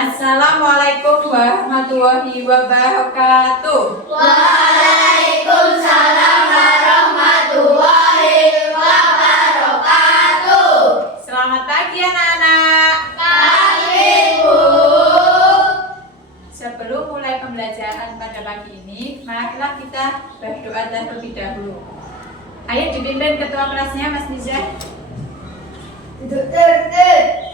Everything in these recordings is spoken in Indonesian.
Assalamualaikum warahmatullahi wabarakatuh. Waalaikumsalam warahmatullahi wabarakatuh. Selamat pagi anak-anak. Pagi Bu. Sebelum mulai pembelajaran pada pagi ini, marilah kita berdoa terlebih dahulu. Ayo dipimpin ketua kelasnya Mas Nizar. Duduk tertib.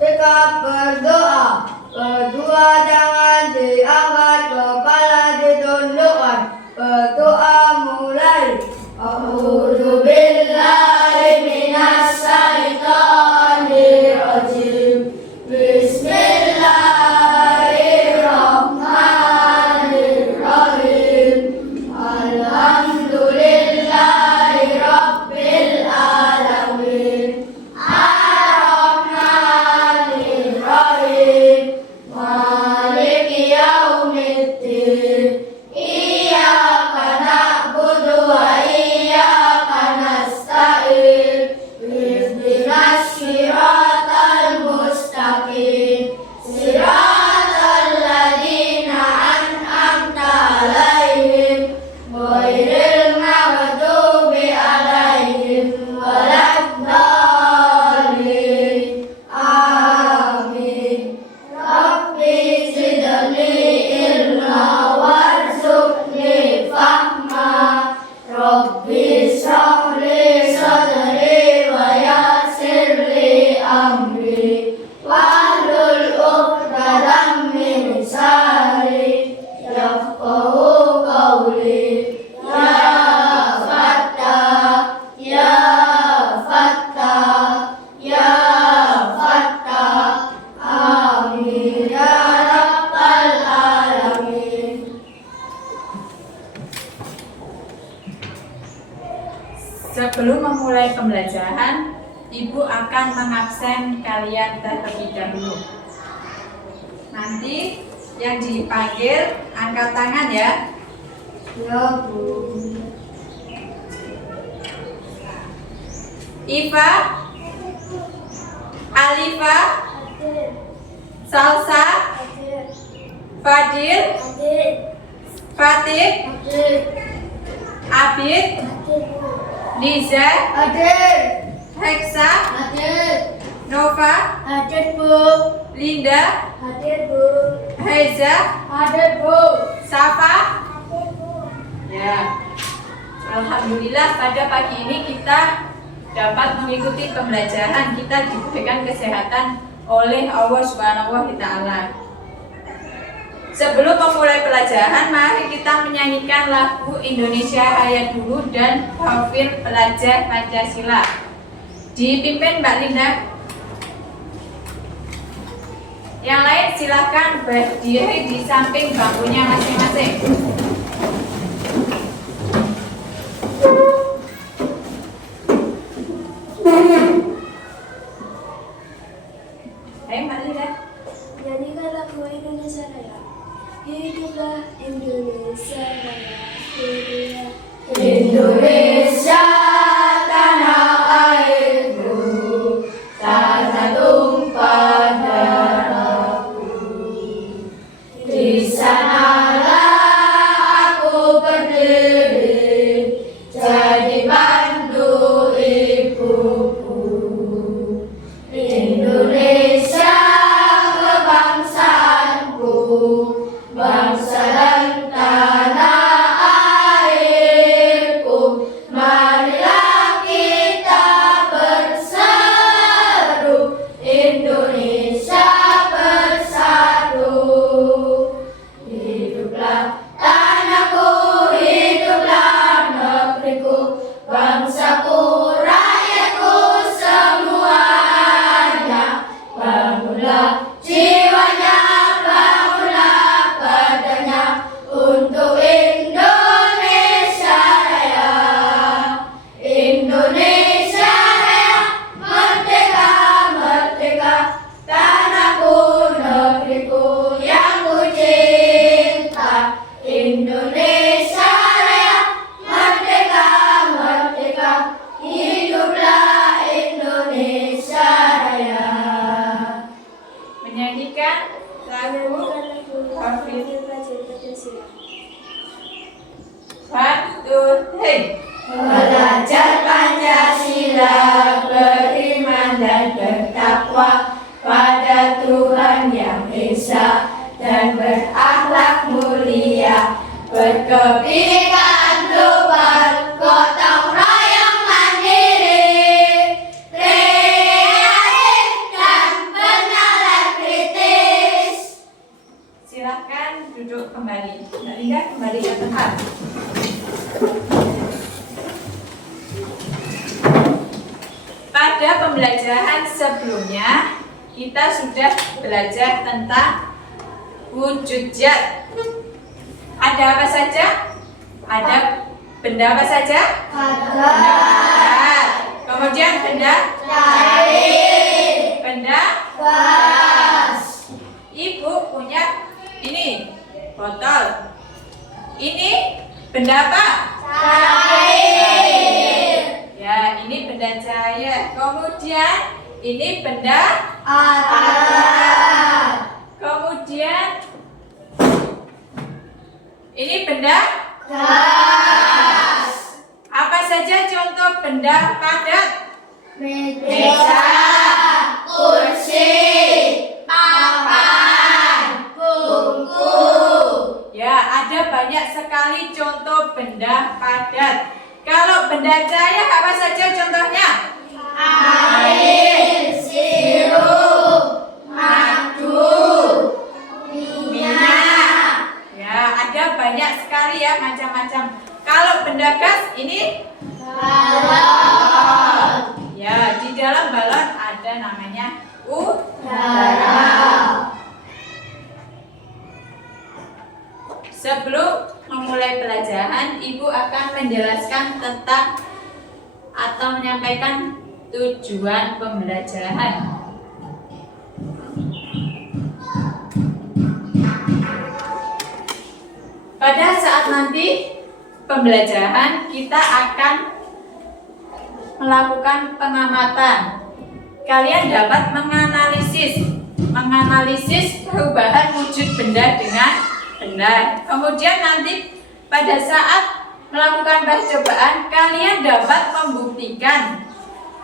Sikap berdoa. Kedua tangan diangkat, kepala ditundukkan. Berdoa mulai. A'udzu billahi minas syaitonir rajim. Bismillahirrahmanirrahim. Alhamdulillahi rabbil alamin. Ar-Rahmanir-Rahim. Maliki yaumiddin. Iyyaka na'budu wa iyyaka nasta'in. Ihdinas siratal mustaqim. Siratal ladzina an'amta 'alaihim ghairil maghdubi 'alaihim waladdallin. Amin. Rabbi zidni ilma warzuqni fahma. Rabbi shrah li sadri wa yassir li amri. Wahlul 'uqdatam min lisani yafqahu qawli. Ya Fattah, Ya Fattah, Ya Fattah. Amin ya rabbal alamin. Sebelum memulai pembelajaran, Ibu akan mengabsen kalian terlebih dahulu. Nanti yang dipanggil angkat tangan ya. Ya Bu. Iva, Alifa, Salsa, Fadil, Fatih, Abid, Niza, Hadir. Heksa, Hadir. Nova, Hadir Bu. Linda, Hadir Bu. Heza, Hadir Bu. Safa. Ya, alhamdulillah pada pagi ini kita dapat mengikuti pembelajaran. Kita diberikan kesehatan oleh Allah Subhanahu wa Ta'ala. Sebelum memulai pelajaran, mari kita menyanyikan lagu Indonesia Raya dulu dan profil pelajar Pancasila. Dipimpin Mbak Linda. Yang lain silahkan berdiri di samping bangkunya masing-masing. Ayo Mbak Linda. Nyanyikan lagu Indonesia Raya. Hiduplah Indonesia Raya. Hiduplah Indonesia tanah airku, tanah tumpah darahku. Di sanalah aku berdiri, jadi pandu ibuku. Indonesia kebangsaanku, bangsa dan tanah air. two, three. Belajar Pancasila, beriman dan bertakwa pada Tuhan Yang Esa dan berakhlak mulia, berkebinekaan global, gotong royong mandiri, kreatif dan bernalar kritis. Silakan duduk kembali. Mbak Linda kembali ke tempat. Pada pembelajaran sebelumnya kita sudah belajar tentang wujud zat. Ada apa saja? Ada benda apa saja? Benda padat. Kemudian benda Cair, benda. gas, Ibu punya ini botol. Ini benda apa? cair, Ya, ini benda cair. Kemudian ini benda. padat, Kemudian ini benda. gas, Apa saja contoh benda padat? meja, kursi, papan, buku, Ya, ada banyak sekali contoh benda padat. Kalau benda cair apa saja contohnya? air, sirup, madu, minyak, Ya, ada banyak sekali ya macam-macam. Kalau benda gas ini balon, ya, di dalam balon ada namanya udara. Sebelum memulai pelajaran, Ibu akan menjelaskan tentang atau menyampaikan tujuan pembelajaran. Pada saat nanti pembelajaran, kita akan melakukan pengamatan. Kalian dapat menganalisis perubahan wujud benda dengan benar. Kemudian nanti pada saat melakukan percobaan, kalian dapat membuktikan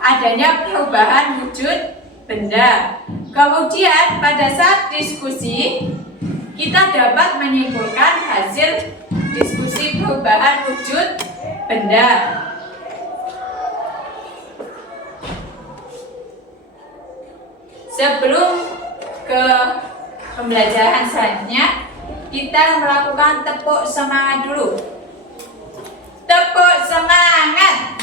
adanya perubahan wujud benda. Kemudian pada saat diskusi, kita dapat menyimpulkan hasil diskusi perubahan wujud benda. Sebelum ke pembelajaran selanjutnya, kita melakukan tepuk semangat dulu. Tepuk semangat.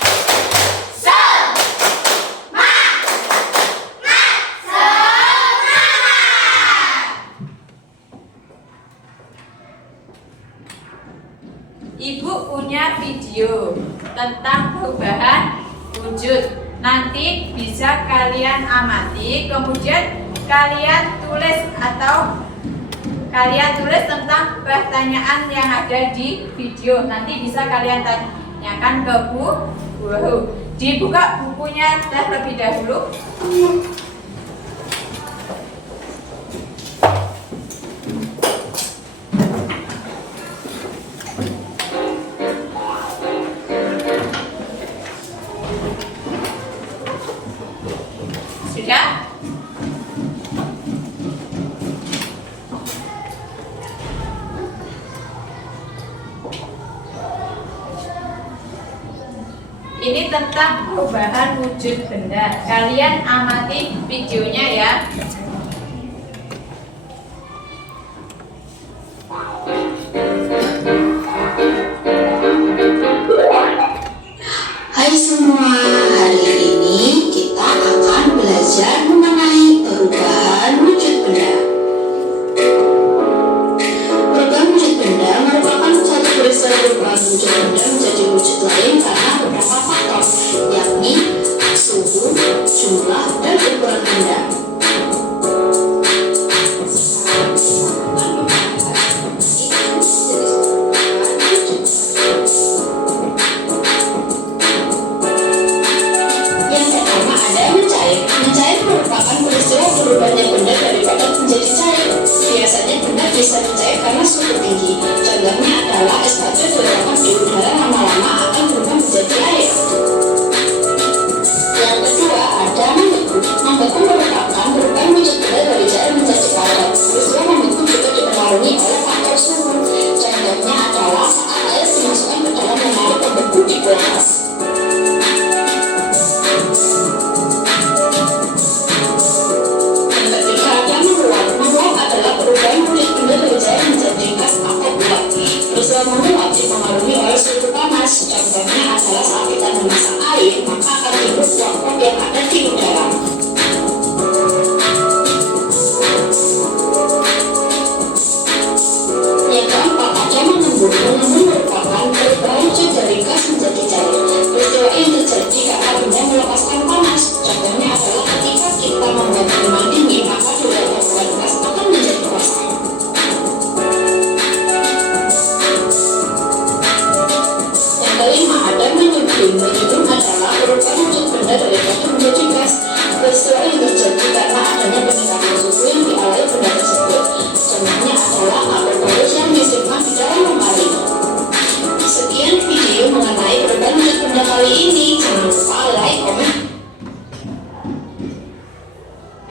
Ibu punya video tentang perubahan wujud. Nanti bisa kalian amati, kemudian kalian tulis tentang pertanyaan yang ada di video. Nanti bisa kalian tanyakan ke Bu Guru. Dibuka bukunya terlebih dahulu. Sudah? Ini tentang perubahan wujud benda. Kalian amati videonya ya. Hai semua, hari ini kita akan belajar mengenai perubahan wujud benda. Perubahan wujud benda merupakan suatu peristiwa perubahan wujud benda menjadi wujud lain karena beberapa faktor, yakni suhu, jumlah, dan ukuran benda. Yang pertama ada mencair. Mencair merupakan peristiwa berubahnya benda dari padat menjadi cair. Biasanya benda bisa mencair karena suhu tinggi. Contohnya adalah es batu diletakkan di udara lama-lama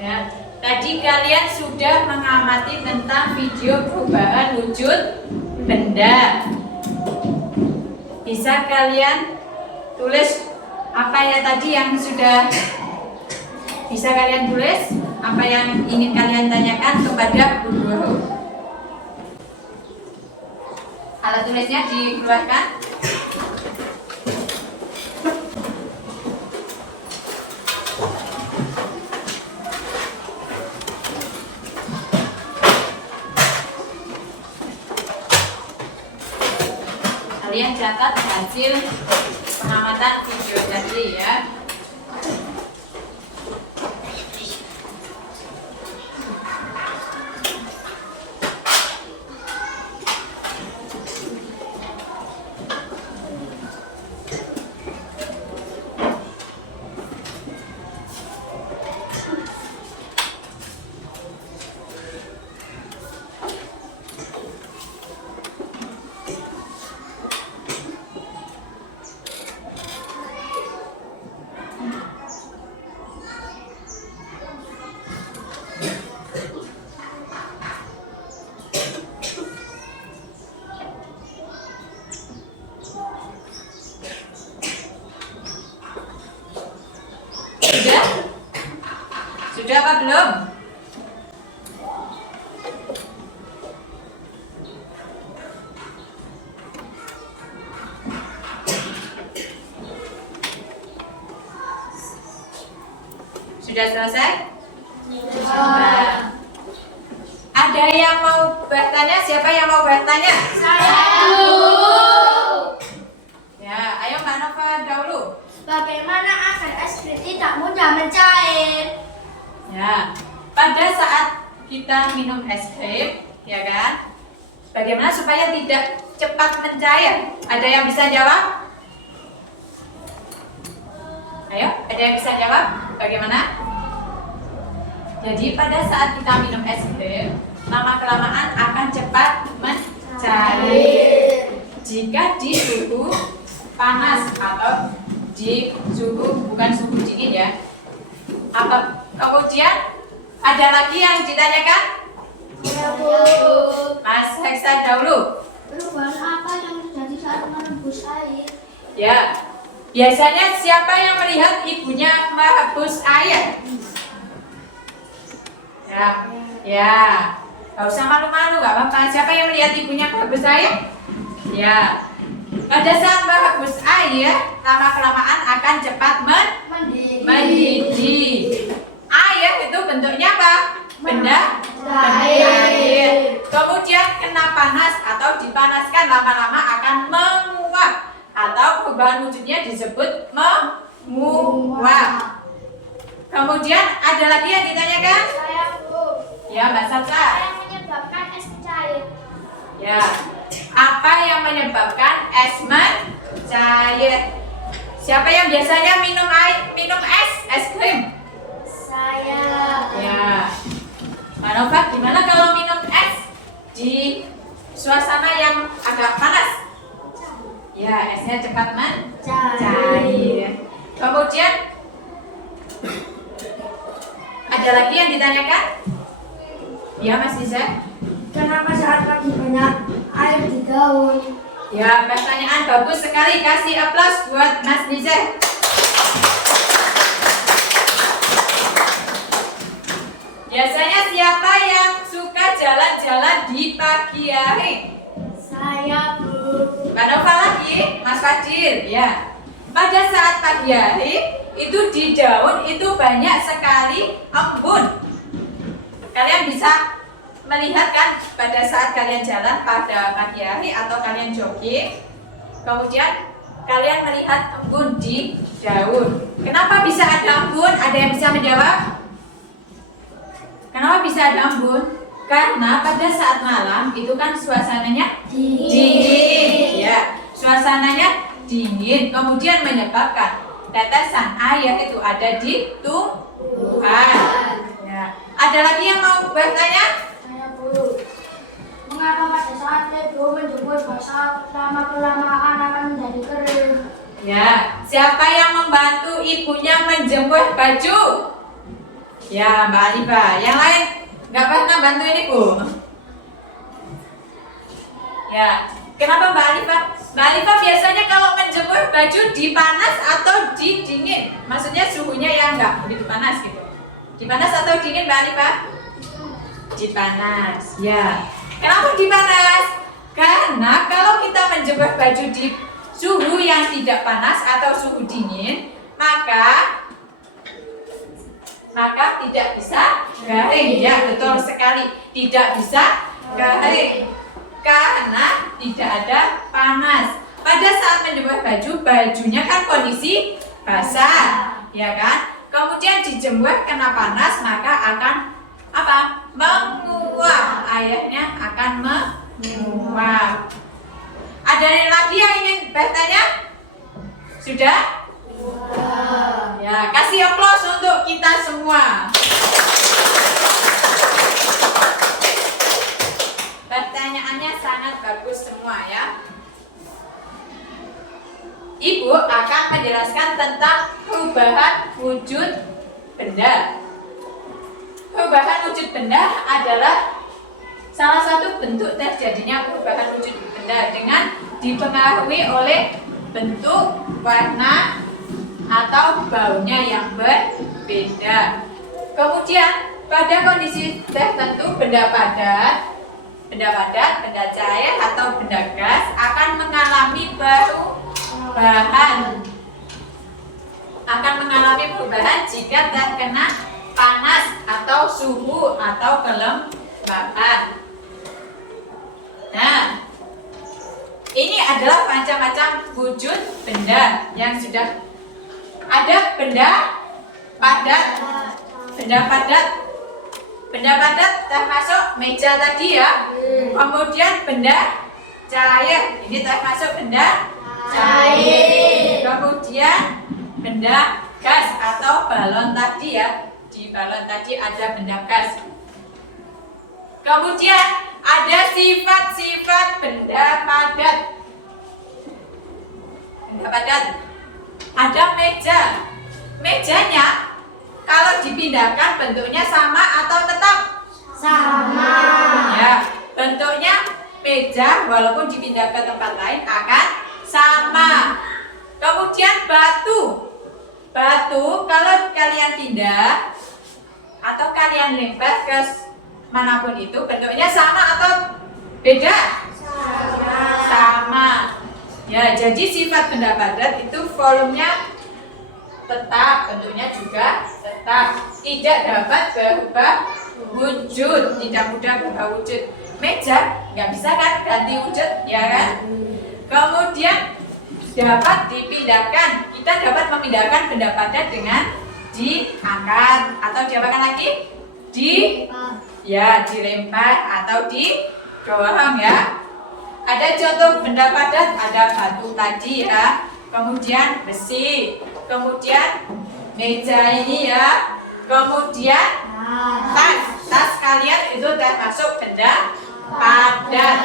Ya, tadi kalian sudah mengamati tentang video perubahan wujud benda. Bisa kalian tulis apa ya tadi yang sudah bisa kalian tulis, apa yang ingin kalian tanyakan kepada Bu Guru. Alat tulisnya dikeluarkan. Kalian catat hasil pengamatan video tadi ya. Sudah? Sudah apa belum? Sudah selesai? Nah, ada yang mau bertanya? Siapa yang mau bertanya? Saya. Ya, ayo Mbak Nova dahulu. Bagaimana agar es krim tidak mudah mencair? Ya, pada saat kita minum es krim, ya kan? Bagaimana supaya tidak cepat mencair? Ada yang bisa jawab? Ayo, ada yang bisa jawab? Bagaimana? Jadi pada saat kita minum es krim, lama-kelamaan akan cepat mencair. Jika di suhu panas atau di suhu bukan suhu dingin ya. Apa kemudian ada lagi yang ditanyakan? Ya, Bu. Mas Heksa dahulu. Perubahan apa yang terjadi saat merebus air? Ya. Biasanya siapa yang melihat ibunya merebus air? Ya. Gak usah malu-malu, gak apa-apa. Siapa yang melihat ibunya merebus air? Ya. Pada saat merebus air, lama-kelamaan akan cepat mendidih. Air itu bentuknya apa? Benda air. Kemudian kena panas atau dipanaskan, lama-lama akan menguap atau perubahan wujudnya disebut menguap. Kemudian ada lagi yang ditanyakan? Saya, Bu. Ya, Mbak Salsa. Yang menyebabkan es mencair? Ya. Apa yang menyebabkan es mencair? Siapa yang biasanya minum es krim? Saya. Ya. Mbak Nova, gimana kalau minum es di suasana yang agak panas? Ya, esnya cepat mencair. Kemudian ada lagi yang ditanyakan? Ya, Mas Nisa. Kenapa saat pagi banyak air di daun? Ya, pertanyaan bagus sekali. Kasih aplaus buat Mas Nisa. Biasanya siapa yang suka jalan-jalan di pagi hari? Saya, Bu. Mbak Nova lagi, Mas Fadil. Ya. Pada saat pagi hari itu di daun itu banyak sekali embun. Kalian bisa melihat kan pada saat kalian jalan pada pagi hari atau kalian jogging, kemudian kalian melihat embun di daun. Kenapa bisa ada embun? Ada yang bisa menjawab? Kenapa bisa ada embun? Karena pada saat malam itu kan suasananya dingin, ya. Suasananya dingin, kemudian menyebabkan tetesan air itu ada di tumbuhan. Ya. Ada lagi yang mau bertanya? Saya, Bu. Mengapa pada saat ibu menjemur basah lama-kelamaan akan menjadi kering? Ya, siapa yang membantu ibunya menjemur baju? Ya, Mbak Alifa. Yang lain nggak pernah bantuin Ibu? Ya, kenapa Mbak Alifa? Mbak Alifa biasanya kalau menjemur baju di panas atau di dingin? Maksudnya suhunya yang nggak begitu panas gitu. Di panas atau dingin Mbak Alifa? Di panas. Ya. Kenapa di panas? Karena kalau kita menjemur baju di suhu yang tidak panas atau suhu dingin, maka tidak bisa garing. Ya, betul sekali. Tidak bisa garing karena tidak ada panas. Pada saat menjemur baju, bajunya kan kondisi basah, ya kan? Kemudian dijemur kena panas, maka akan apa? Menguap. Airnya akan menguap. Ada lagi yang ingin bertanya? Sudah? Ya, kasih aplaus untuk kita semua. Pertanyaannya sangat bagus semua ya. Ibu akan menjelaskan tentang perubahan wujud benda. Perubahan wujud benda adalah salah satu bentuk terjadinya perubahan wujud benda dengan dipengaruhi oleh bentuk, warna, atau baunya yang berbeda. Kemudian pada kondisi tertentu benda padat, benda cair atau benda gas akan mengalami perubahan jika terkena panas atau suhu atau kelembapan. Nah, ini adalah macam-macam wujud benda yang sudah ada. Benda padat termasuk meja tadi ya. Kemudian benda cair, ini termasuk benda cair. Kemudian benda gas atau balon tadi ya. Di balon tadi ada benda gas. Kemudian ada sifat-sifat benda padat. Benda padat. Ada meja. Mejanya kalau dipindahkan bentuknya sama atau tetap? Sama. Ya, bentuknya meja walaupun dipindah ke tempat lain akan sama. Kemudian batu. Batu kalau kalian pindah atau kalian lempar ke manapun itu bentuknya sama atau beda? Sama. Ya, jadi sifat benda padat itu volumenya tetap, bentuknya juga tetap, tidak dapat berubah wujud, tidak mudah berubah wujud. Meja nggak bisa kan ganti wujud, ya kan? Kemudian dapat dipindahkan, kita dapat memindahkan benda padat dengan diangkat atau diapakan lagi? Dilempar atau didorong ya. Ada contoh benda padat, ada batu tadi ya, kemudian besi, kemudian meja ini ya, kemudian tas kalian itu termasuk benda padat.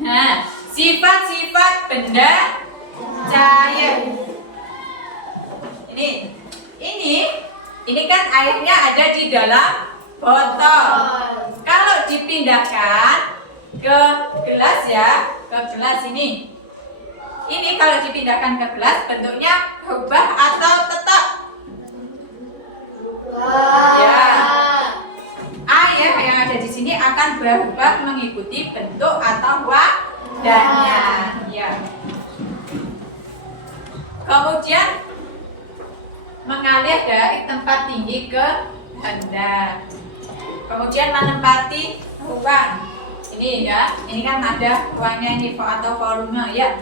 Nah, sifat-sifat benda cair. Ini kan airnya ada di dalam botol. Kalau dipindahkan ke gelas ya, ke gelas ini. Ini kalau dipindahkan ke gelas bentuknya berubah atau tetap? Ya. Air yang ada di sini akan berubah mengikuti bentuk atau wadahnya. Ya. Kemudian mengalir dari tempat tinggi ke rendah. Kemudian menempati ruang. Ini ya, ini kan ada ruangnya ini atau volume ya.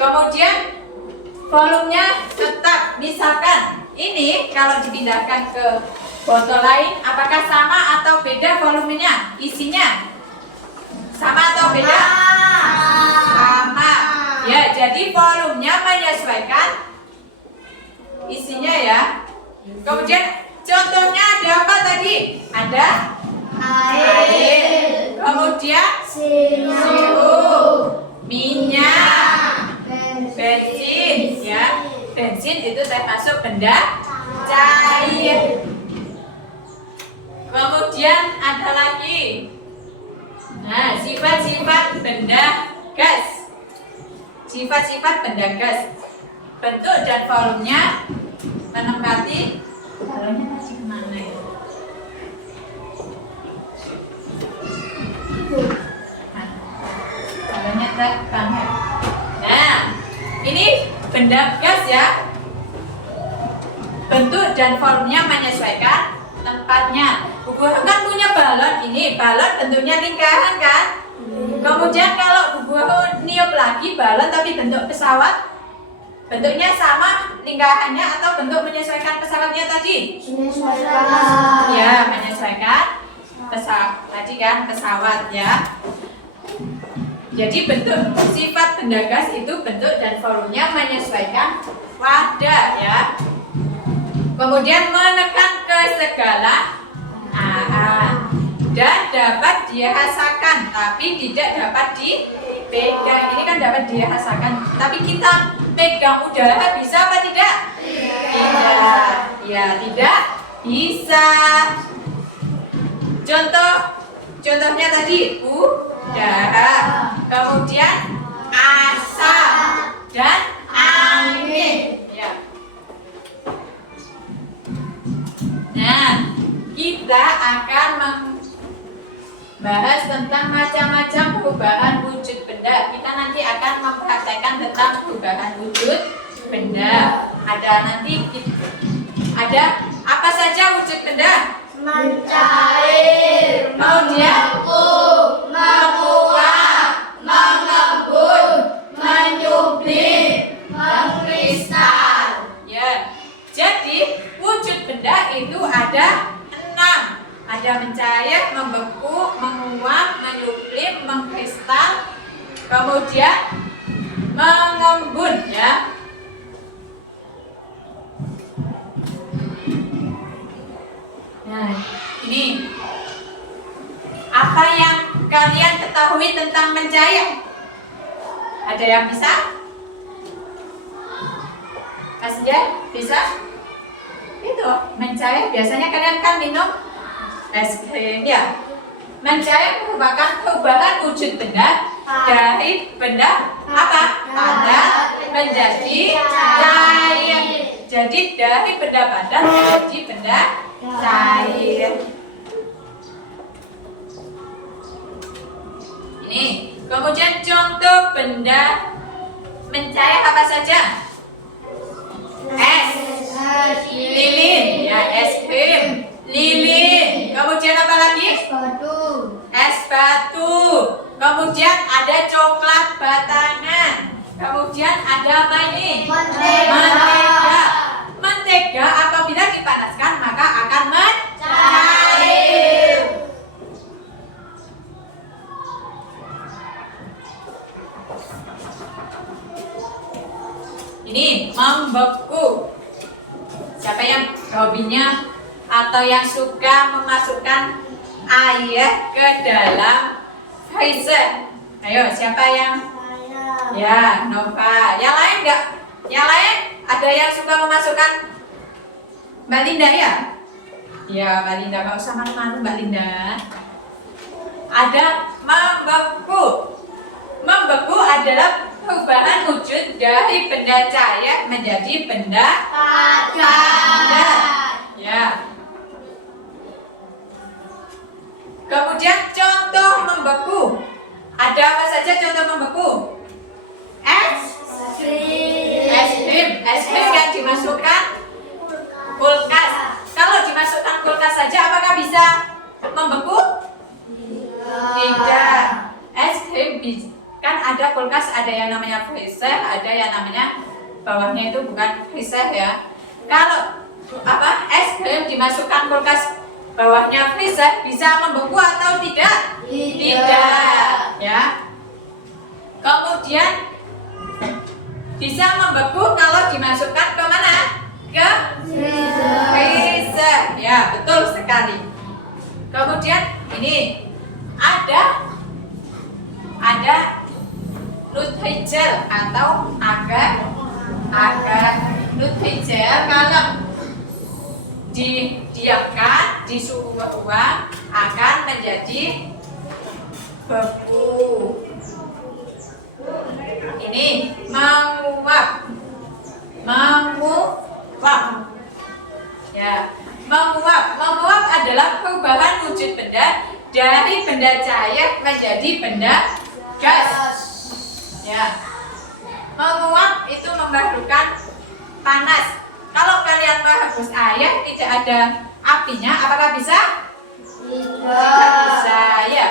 Kemudian volumenya tetap, misalkan ini kalau dipindahkan ke botol lain, apakah sama atau beda volumenya, isinya? Sama atau beda? Sama. Ya, jadi volumenya menyesuaikan isinya ya. Kemudian contohnya ada apa tadi? Ada air. Kemudian suhu, minyak, bensin ya. bensin itu termasuk benda cair. Kemudian ada lagi. Nah, sifat-sifat benda gas. Sifat-sifat benda gas. Bentuk dan volumenya menempati balonnya tadi kemana ya? Balonnya tak banget. Nah, ini benda gas ya. Bentuk dan volumenya menyesuaikan tempatnya. Bu Guru kan punya balon ini. Balon bentuknya lingkaran kan? Kemudian kalau Bu Guru niup lagi balon tapi bentuk pesawat, bentuknya sama lingkarannya atau bentuk menyesuaikan pesawatnya tadi? Menyesuaikan. Ya, menyesuaikan pesawat tadi kan, pesawat ya. Jadi bentuk sifat benda gas itu bentuk dan volumenya menyesuaikan wadah ya. Kemudian menekan ke segala arah dan dapat dirasakan tapi tidak dapat dipegang. Ini kan dapat dirasakan, tapi kita pegang udara bisa apa tidak? Tidak. Ya, tidak bisa. Contohnya tadi udara, kemudian asap dan angin. Ya. Nah, kita akan membahas tentang macam-macam perubahan wujud benda. Kita nanti akan mempraktekkan tentang perubahan wujud benda. Ada apa saja wujud benda? Mencair, Kemudian menguap, mengembun, menyublim, mengkristal. ya. Jadi wujud benda itu ada 6. Ada mencair, membeku, menguap, menyublim, mengkristal, kemudian mengembun ya. Nah, ini apa yang kalian ketahui tentang mencair? Ada yang bisa? Kasian, bisa? Itu mencair biasanya kalian kan minum es krim ya. Mencair merupakan perubahan wujud benda dari benda apa? Padat menjadi cair. Jadi dari benda padat menjadi benda cair. Ini kemudian contoh benda mencair apa saja? Es, lilin, ya es krim, lilin. Kemudian apa lagi? Es batu. Kemudian ada coklat batangan. Kemudian ada apa ini? Mentega. Mentega apabila dipanaskan maka akan mencair. Ini membeku. Siapa yang hobinya atau yang suka memasukkan air ke dalam freezer? Ayo, siapa yang? Ya, Nova. Yang lain enggak? Yang lain ada yang suka memasukkan? Mbak Linda ya? Ya, Mbak Linda, nggak usah malu-malu Mbak Linda. Ada membeku. Membeku adalah perubahan wujud dari benda cair menjadi benda padat. Ya. Kemudian contoh membeku. Ada apa saja contoh membeku? Es krim. Es krim yang dimasukkan kulkas. Kalau dimasukkan kulkas saja apakah bisa membeku? Tidak. Es krim kan ada kulkas, ada yang namanya freezer, ada yang namanya bawahnya itu bukan freezer ya. Kalau es krim dimasukkan kulkas, bawahnya freezer, bisa membeku atau tidak? Tidak. Ya. Kemudian bisa membeku kalau dimasukkan ke mana? Ke freezer. Ya, betul sekali. Kemudian ini ada Nutrijel atau agar Nutrijel kalau didiamkan di suhu ruang akan menjadi beku. Ini menguap. Ya, menguap adalah perubahan wujud benda dari benda cair menjadi benda gas. Ya, menguap itu memerlukan panas. Kalau kalian merebus air tidak ada apinya, apakah bisa? Tidak bisa, ya.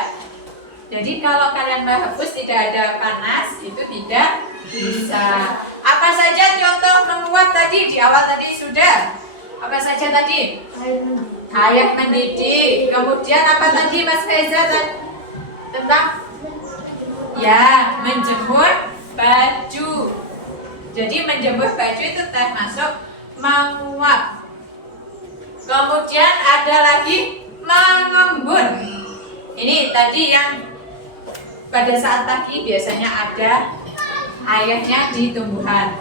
Jadi kalau kalian merebus tidak ada panas, itu tidak bisa. Apa saja contoh menguap tadi? Di awal tadi sudah. Apa saja tadi? Air mendidih. Kemudian apa tadi Mas Reza tentang? Ya, menjemur baju. Jadi menjemur baju itu termasuk menguap. Kemudian ada lagi mengembun. Ini tadi yang pada saat pagi biasanya ada airnya di tumbuhan.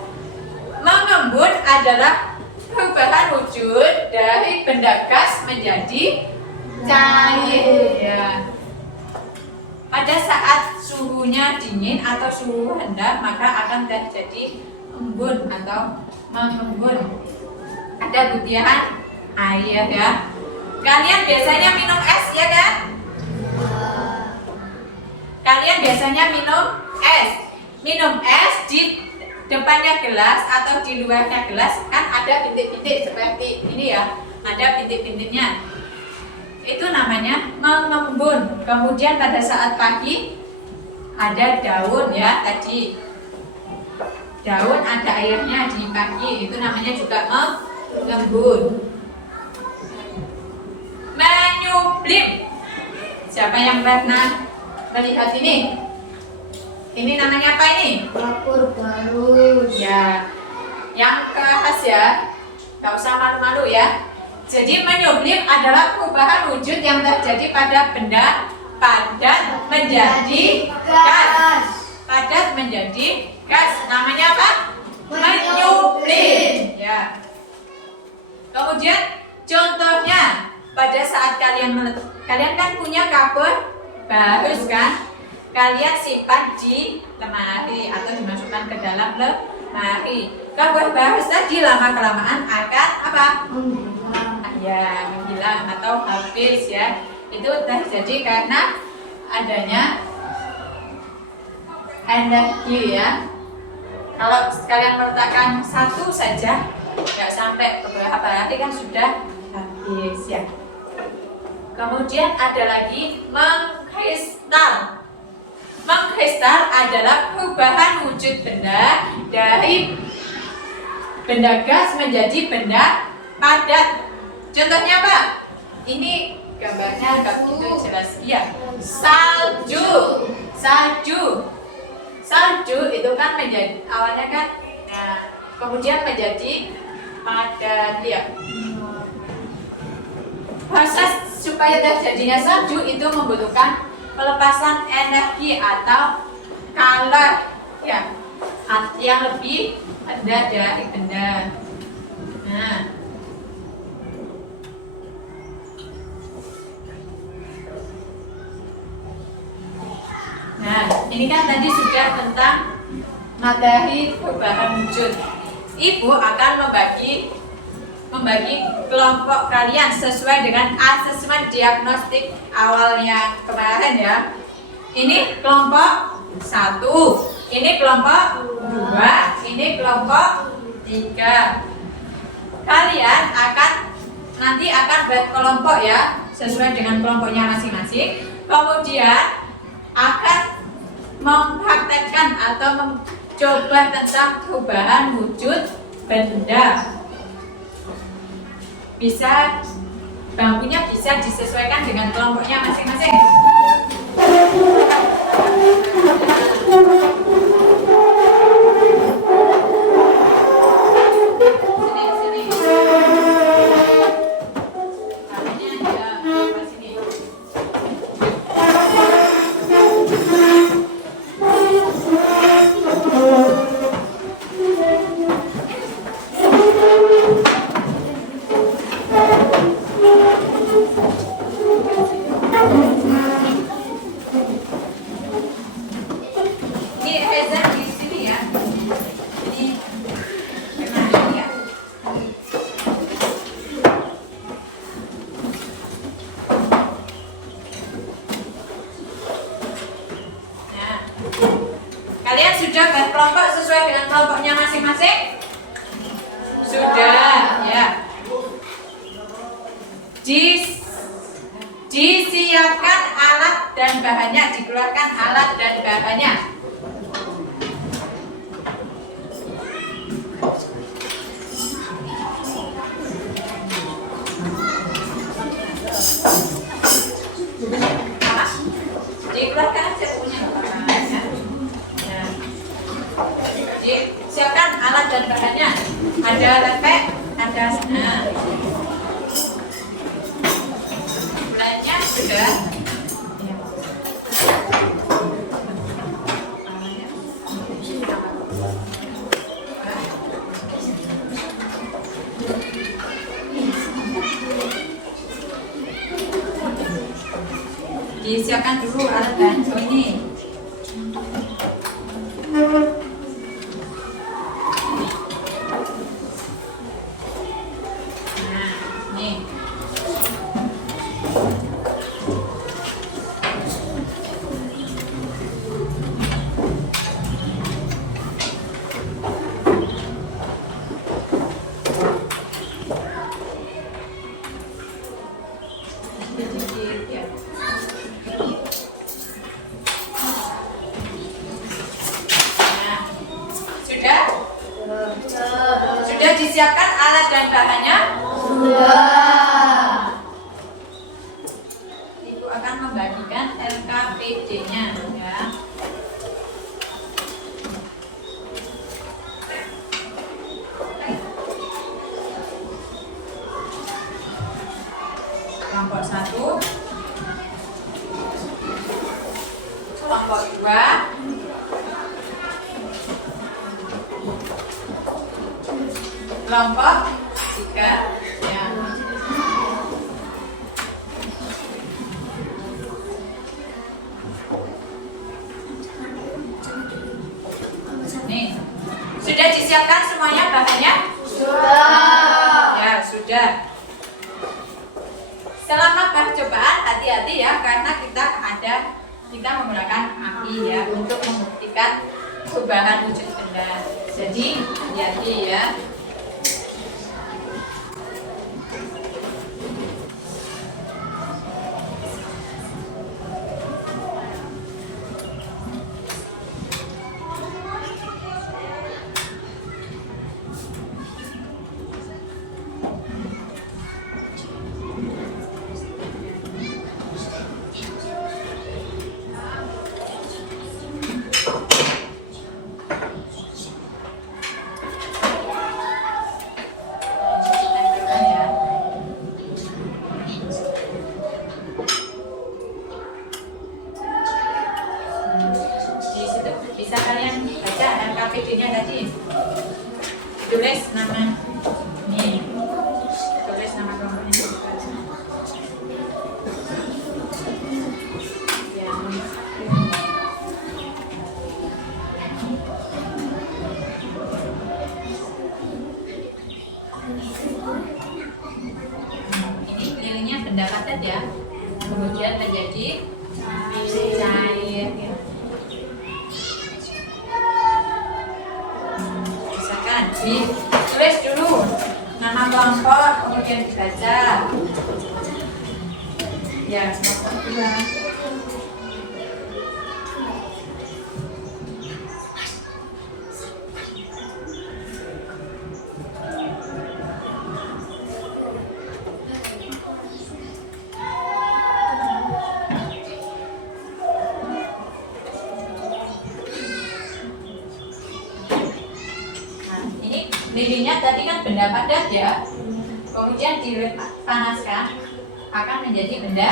Mengembun adalah perubahan wujud dari benda gas menjadi cair. Ya. Pada saat suhunya dingin atau suhu rendah maka akan terjadi embun atau mengembun. Ada butiran air ya. Kalian biasanya minum es ya kan? Kalian biasanya minum es. Minum es di depannya gelas atau di luarnya gelas kan ada bintik-bintik seperti ini ya. Ada bintik-bintiknya. Itu namanya mengembun. Kemudian pada saat pagi ada daun ya tadi. Daun ada airnya di pagi, itu namanya juga mengembun. Menyublim. Siapa yang pernah melihat ini? Ini namanya apa ini? Kapur barus. Ya, yang keras ya. Gak usah malu-malu ya. Jadi menyublim adalah perubahan wujud yang terjadi pada benda padat menjadi gas. Padat menjadi gas. Namanya apa? Menyublim. Ya. Kemudian contohnya pada saat kalian kan punya kapur barus kan? Kalian simpan di lemari atau dimasukkan ke dalam lemari. Kapur barus tadi lama-kelamaan akan apa? Ya, menghilang atau habis ya. Itu terjadi karena adanya energi ya. Kalau kalian meletakkan satu saja nggak sampai beberapa hari kan sudah habis ya. Kemudian ada lagi mengkristal. Mengkristal adalah perubahan wujud benda dari benda gas menjadi benda padat. Contohnya apa? Ini gambarnya nggak begitu jelas. Iya, salju. Salju itu kan menjadi awalnya kan, nah, kemudian menjadi padat ya. Proses supaya terjadinya salju itu membutuhkan pelepasan energi atau kalor ya, yang lebih rendah dari benda. Nah, ini kan tadi sudah tentang materi perubahan wujud. Ibu akan membagi kelompok kalian sesuai dengan asesmen diagnostik awalnya kemarin ya. Ini kelompok 1, ini kelompok 2, ini kelompok 3. Kalian nanti akan berkelompok ya, sesuai dengan kelompoknya masing-masing. Kemudian akan mempraktekkan atau mencoba tentang perubahan wujud benda. Bisa bangkunya bisa disesuaikan dengan kelompoknya masing-masing. bahannya, dikeluarkan alat dan bahannya. Dikeluarkan aja punya bahannya. Nah, siapkan alat dan bahannya. Ada lepek, ada bulannya sudah. Disiapkan dulu alat bahan ini. Nah, nih. Ya. Sudah disiapkan alat dan bahannya? Sudah. Ibu akan membagikan LKPD-nya ya. Kelompok 1, kelompok 2, kelompok 3 ya. Nih, sudah disiapkan semuanya bahannya? Sudah. Ya, sudah. Selama percobaan hati-hati ya, karena kita menggunakan api ya untuk membuktikan perubahan wujud benda. Jadi hati-hati ya. Bisa kalian baca LKPD-nya tadi. Tulis nama. Nih. Tulis nama kelompoknya. Ya. Ini kelilingnya benda padat ya. Kemudian menjadi cair ya. Tulis dulu nama kelompok, kemudian dibaca. Ya, kelompok 2. Lilinnya tadi kan benda padat ya, kemudian dipanaskan akan menjadi benda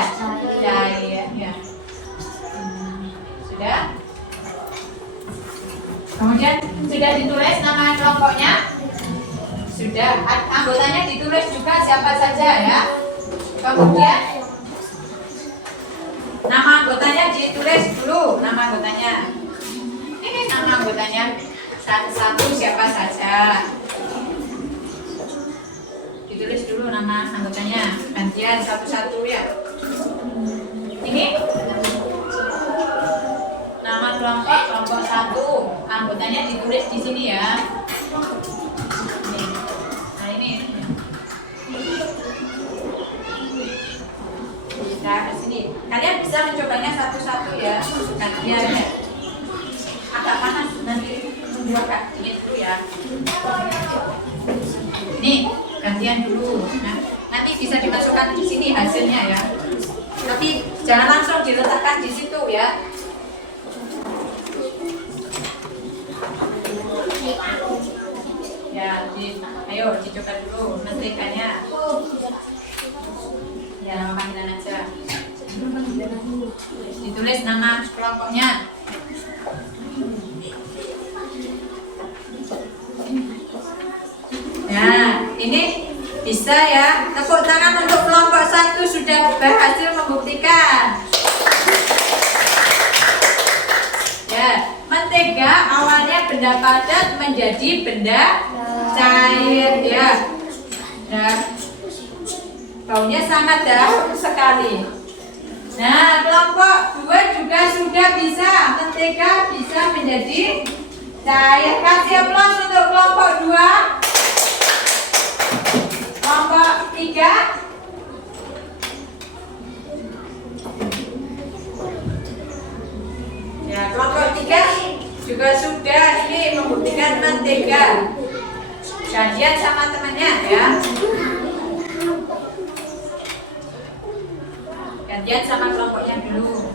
cair ya. Sudah. Kemudian sudah ditulis nama kelompoknya. Sudah. Anggotanya ditulis juga siapa saja ya. Kemudian nama anggotanya ditulis dulu, nama anggotanya. Ini nama anggotanya satu-satu siapa saja. Ditulis dulu nama anggotanya, gantian satu-satu ya. Ini nama kelompok 1, anggotanya ditulis di sini ya. Nah ini. Nah ke sini. Kalian bisa mencobanya satu-satu Ya, ya. Agak panas nanti tunggu agak dingin dulu ya. Ini gantian dulu. Nah, nanti bisa dimasukkan di sini hasilnya ya. Tapi jangan langsung diletakkan di situ ya. Ya, ayo dicoba dulu menteganya. Ya, nama panggilan aja. Ditulis nama kelompoknya. Nah, ini bisa ya. Tepuk tangan untuk kelompok 1 sudah berhasil membuktikan. Ya, mentega awalnya benda padat menjadi benda cair ya. Nah, baunya sangat daun sekali. Nah, kelompok 2 juga sudah bisa. Mentega bisa menjadi cair. Kasih aplaus untuk kelompok 2. Kelompok 3. Ya, kelompok 3 juga sudah ini membuktikan mentega. Janjian sama temannya ya. Gantian sama kelompoknya dulu.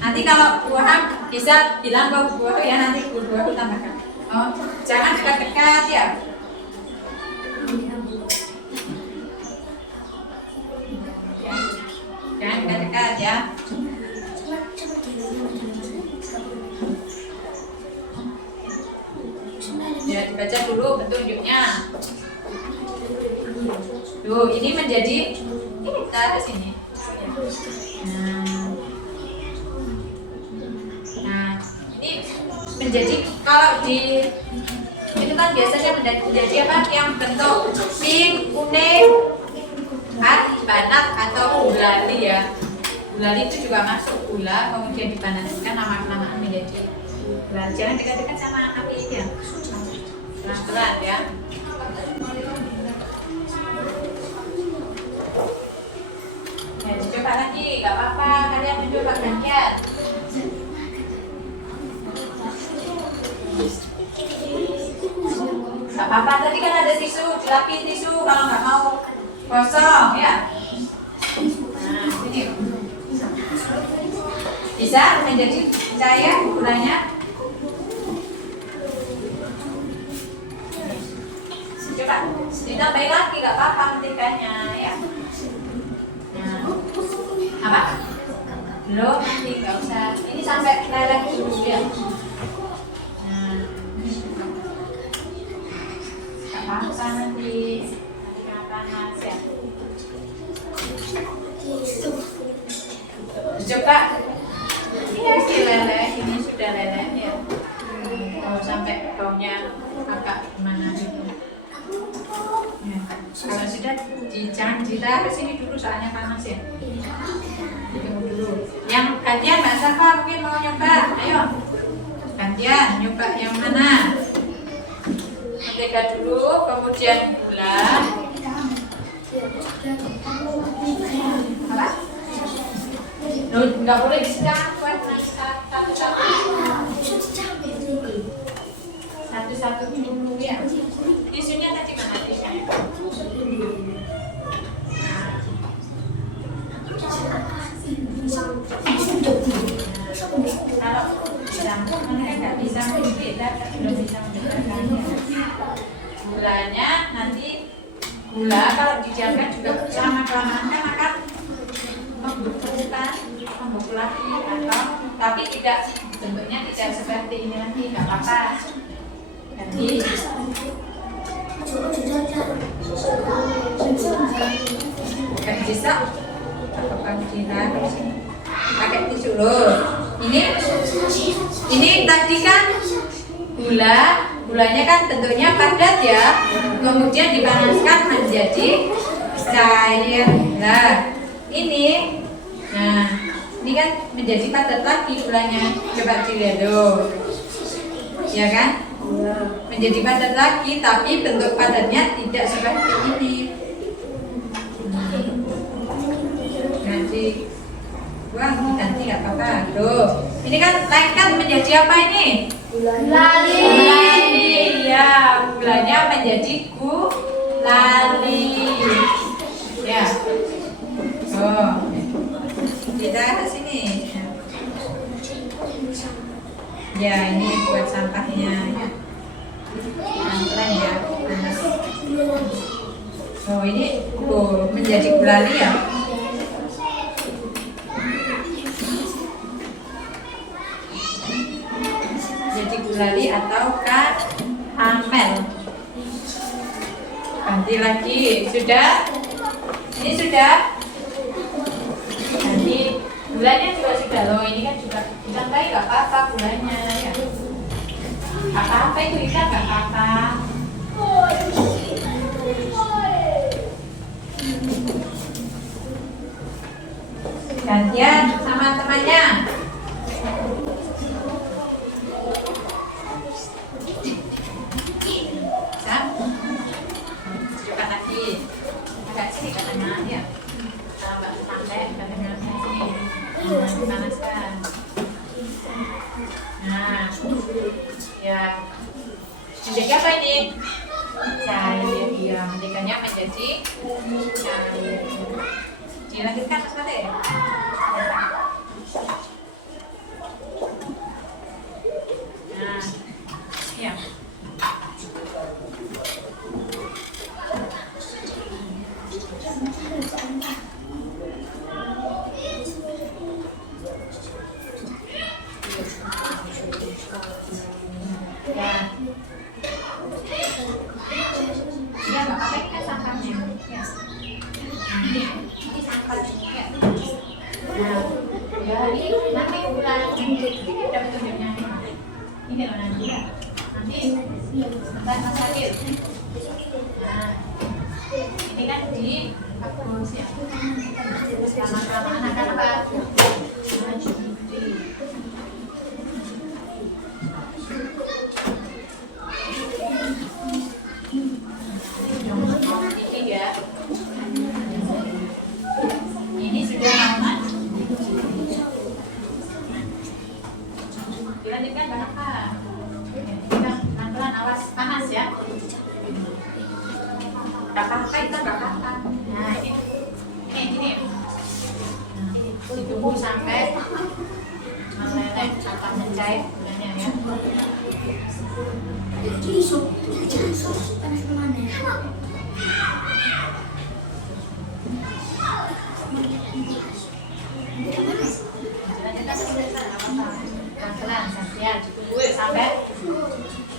Nanti kalau buah bisa bilang ke buah ya, nanti buah tambahkan. Oh, jangan dekat-dekat ya. Jangan dekat-dekat ya. Ya, dibaca dulu petunjuknya. Tuh, ini menjadi ini taruh sini. Nah, ini menjadi kalau di itu kan biasanya menjadi apa? Yang bentuk pink, kuning, banat atau gulali ya. Gulali itu juga masuk gula, kemudian dipanaskan lama-kelamaan menjadi gulali. Jangan dekat-dekat sama api ya. Pelan-pelan ya. Ya, dicoba lagi, gak apa-apa, kalian mencoba gantian. Gak apa-apa, tadi kan ada tisu, dilapin tisu kalau nggak mau kosong ya. Nah, ini bisa menjadi cair gulanya. Coba ditambahin lagi, gak apa-apa menteganya ya. Apa? Belum, nanti nggak usah. Ini sampai leleh dulu ya. Nah, nggak apa-apa nanti panas ya. Coba. Ini masih leleh, ini sudah leleh ya. Kalau sampai baunya agak gimana gitu. Ya. Kalau sudah jangan ditaruh sini dulu soalnya panas ya. Dulu. Yang gantian Mbak Safa mungkin mau nyoba, ayo. Gantian nyoba yang mana? Mentega dulu, kemudian gula. Apa? Loh, nggak boleh disekat, buat satu-satu dulu ya. Tisunya tadi mana tisunya? Kalau dicampur mereka nggak bisa berbeda, belum bisa membedakannya. Gulanya nanti gula kalau dijaga juga lama-kelamaan kan akan membekukan lagi atau tapi tidak bentuknya tidak seperti ini lagi, nggak apa-apa. Nanti nggak bisa pakai tisu loh. Ini tadi kan gulanya kan bentuknya padat ya, kemudian dipanaskan menjadi cair. Nah ini kan menjadi padat lagi gulanya. Coba dilihat loh, ya kan? Menjadi padat lagi, tapi bentuk padatnya tidak seperti ini. Nanti Nah, tuh. Ini kan lengket menjadi apa ini? Gulali. Gulali. Ya, gulanya menjadi gulali. Ya. Oh. Kita ke sini. Ya, ini buat sampahnya ya. Pelan-pelan ya. Panas. Oh, ini menjadi gulali ya. Jadi gulali atau karamel. Ganti lagi. Sudah? Ini sudah? Ganti gulanya juga sudah loh. Ini kan juga ditambahin nggak apa-apa gulanya ya. Apa-apa itu Ika nggak apa-apa. Gantian sama temannya. Coba lagi. Agak sini ke tengah ya. Tambah sampai ke tengah sini. Dipanaskan. Nah, ya. Menjadi apa ini? Cair. Ya, menjadikannya menjadi cair. Dilanjutkan Mas Mate. Nah, ya. Ya. Ya, nggak apa-apa, ini kan sampahnya. Ya. Ini sampahnya. Ya. Nah, ya ini nanti bulan kita tunjuknya ini loh nanti ya. Nanti sebentar Mas Adil. Nah, ini kan di hapus ya. Sama-sama anak-anak. Ini sudah lama. Dilanjutkan berapa? Kita pelan-pelan, awas panas ya. Gak apa-apa, itu gak apa-apa. Nah ini. Ditunggu sampai meleleh atau mencair gulanya ya. Pelan-pelan, ya, ditunggu sampai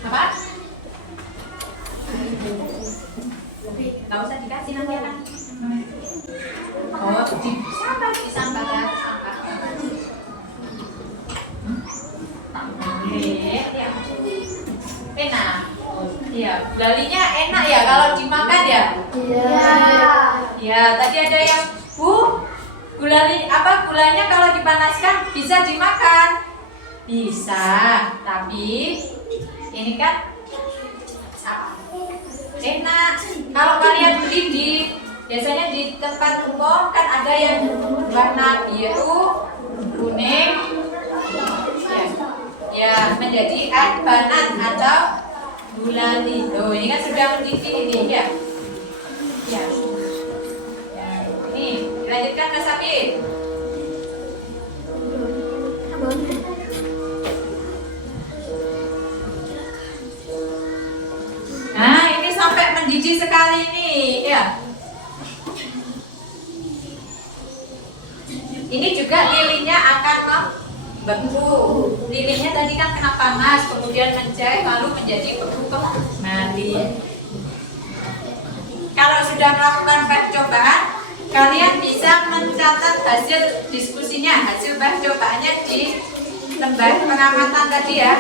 apa? Nggak usah dikasih nanti ya kan? Oh, disampah ya, sampah. Ya. Enak. Iya, gulalinya enak ya kalau dimakan ya. Iya. Ya, tadi ada yang gulanya kalau dipanaskan bisa dimakan. Bisa, tapi ini kan enak. Kalau kalian beli biasanya di tempat umum kan ada yang warna biru, kuning, ya menjadi adbanan atau gulali. Tuh, ini kan sudah mendidih ini ya. Ya. Ini dilanjutkan Mas Sabit. Nah, ini sampai mendidih sekali ini, ya. Ini juga lilinnya akan membeku. Lilinnya tadi kan kena panas, kemudian mencair, lalu menjadi beku kembali. Kalau sudah melakukan percobaan, kalian bisa mencatat hasil diskusinya, hasil percobaannya di lembar pengamatan tadi ya.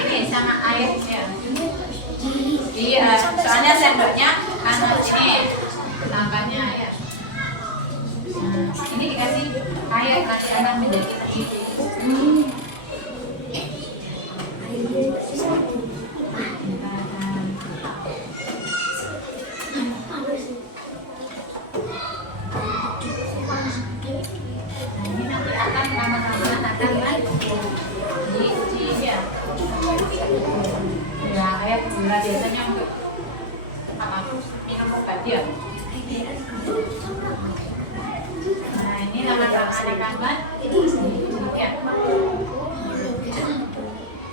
Ini sama airnya. Iya, soalnya sendoknya panas ini tambahnya ya. Nah, ini dikasih air nanti akan menjadi mendidih. Biji ya. Ya, kayak gula biasanya untuk apa? Minum obat ya. Nah, ini nama-nama rekaman. Ya.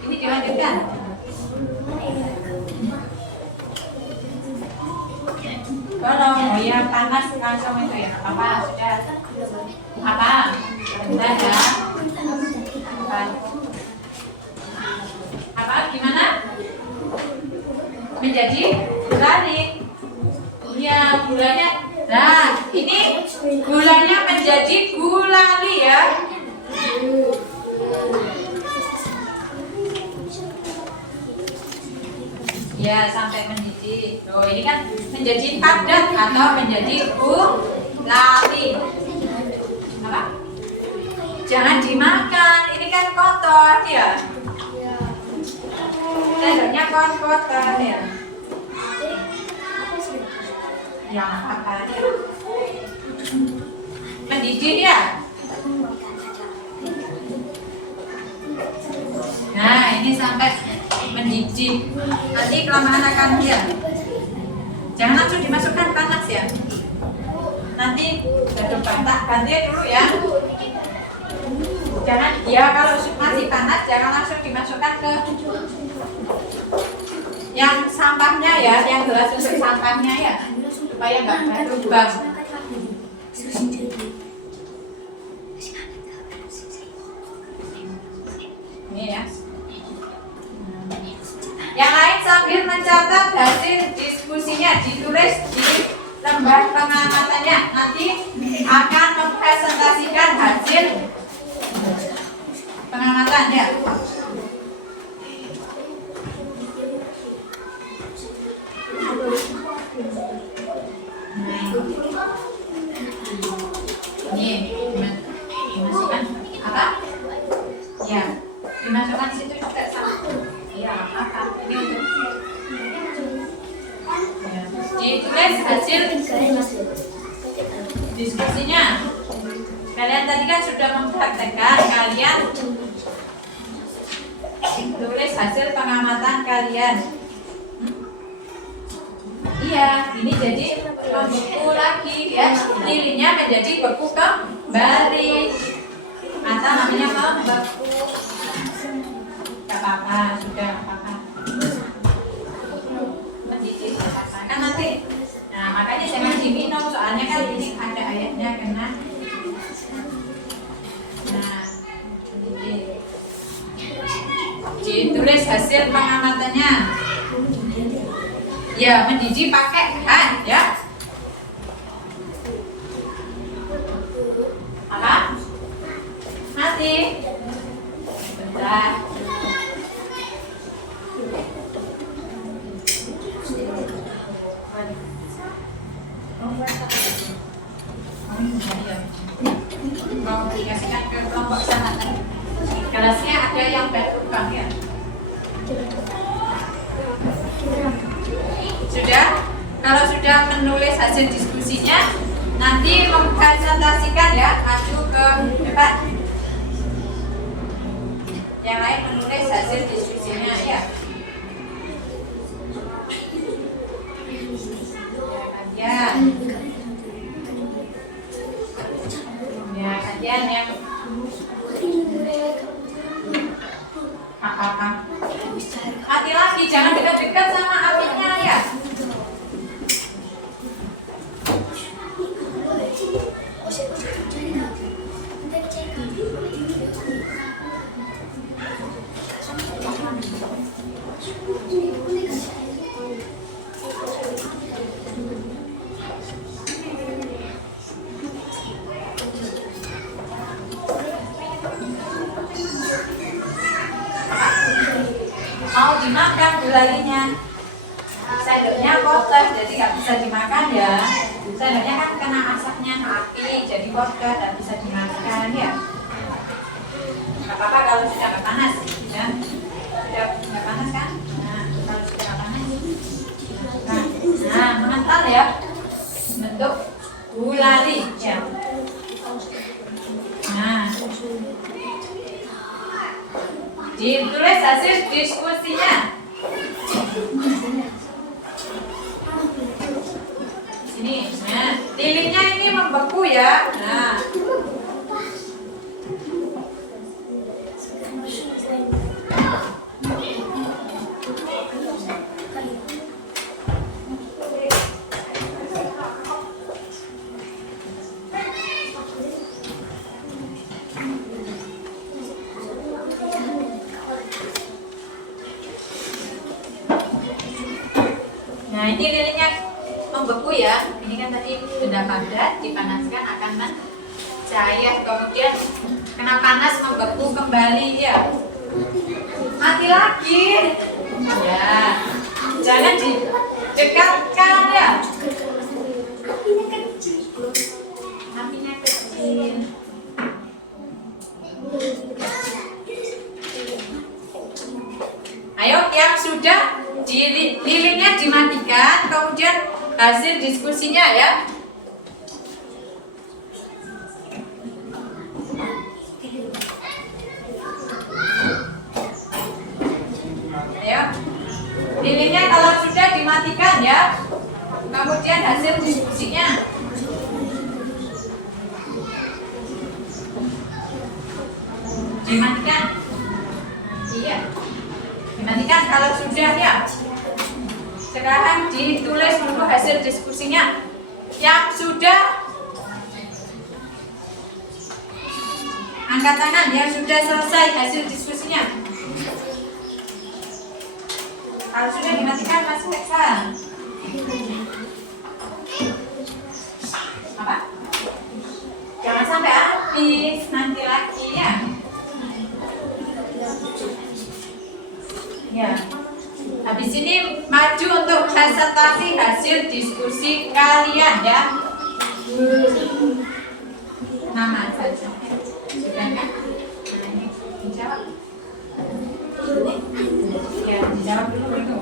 Ini dilanjutkan. Kalau mau yang panas langsung itu ya, apa sudah apa? Sudah ya. Apa gimana? Menjadi gulali. Ya, gulanya. Nah, ini gulanya menjadi gulali ya. Ya, sampai mendidih. Loh, ini kan menjadi padat atau menjadi gulali. Apa? Jangan dimakan. Ini kan kotor ya. Sendoknya kotor ya. Ya, apa ya? Mendidih ya. Nah, ini sampai mendidih. Nanti kelamaan akan dia. Jangan langsung dimasukkan panas ya. Nanti jatuh bantak, ganti dulu ya. Jangan ya, kalau masih panas jangan langsung dimasukkan ke yang sampahnya ya, yang gelas untuk sampahnya ya, supaya nggak berlubang. Ini ya. Yang lain sambil mencatat hasil diskusinya ditulis di lembar pengamatannya. Nanti akan mempresentasikan hasil pengamatan ya. Ini dimasukkan apa? Ya, dimasukkan situ juga sama. Ya, apa? Ini untuk ya. Ditulis hasil diskusinya. Kalian tadi kan sudah mempraktekkan, kalian tulis hasil pengamatan kalian. Iya, ini jadi membeku lagi ya. Lilinnya menjadi beku kembali. Atau namanya membeku. Gak apa-apa, sudah apa-apa. Mendidih gak apa-apa. Kan nanti. Nah, makanya jangan diminum, soalnya kan ini ada ayatnya kena. Nah, mendidih. Ditulis hasil pengamatannya. Ya, mendidih pakai H ya. Apa? Mati. Bentar. Mau dikasihkan ke kelompok sana. Kelasnya ada yang bertukang ya. Sudah? Kalau sudah menulis hasil diskusinya, nanti mempresentasikan ya, maju ke depan. Yang lain menulis hasil diskusinya ya. Ya, ya kalian yang apa-apa. Hati lagi, jangan dekat-dekat sama apinya ya. Mau dimakan gulalinya, sendoknya kotor jadi nggak bisa dimakan ya. Sendoknya kan kena asapnya api jadi kotor dan bisa dimakan ya. Nggak apa-apa kalau sudah nggak panas ya. Sudah nggak panas kan? Nah, kalau sudah nggak panas, nah mengental ya, bentuk gulali ya. Nah, Ditulis hasil diskusinya. Sini. Nah, lilinnya ini membeku ya. Nah. Nah, ini lilinnya membeku ya. Ini kan tadi benda padat dipanaskan akan mencair, kemudian kena panas membeku kembali ya. Mati lagi. Ya. Jangan didekatkan ya. Apinya kecil. Ayo yang sudah lilinnya dimatikan, kemudian hasil diskusinya ya. Ayo, lilinnya kalau sudah dimatikan ya, kemudian hasil diskusinya. Dimatikan. Iya. Dimatikan kalau sudah ya. Sekarang ditulis dulu hasil diskusinya. Yang sudah angkat tangan yang sudah selesai hasil diskusinya. Kalau sudah dimatikan Mas Heksan. Apa? Jangan sampai habis, nanti lagi ya. Ya. Habis ini maju untuk presentasi hasil diskusi kalian ya. Nama saja. Sudah kan? Nah, ini dijawab. Ya, dijawab dulu itu.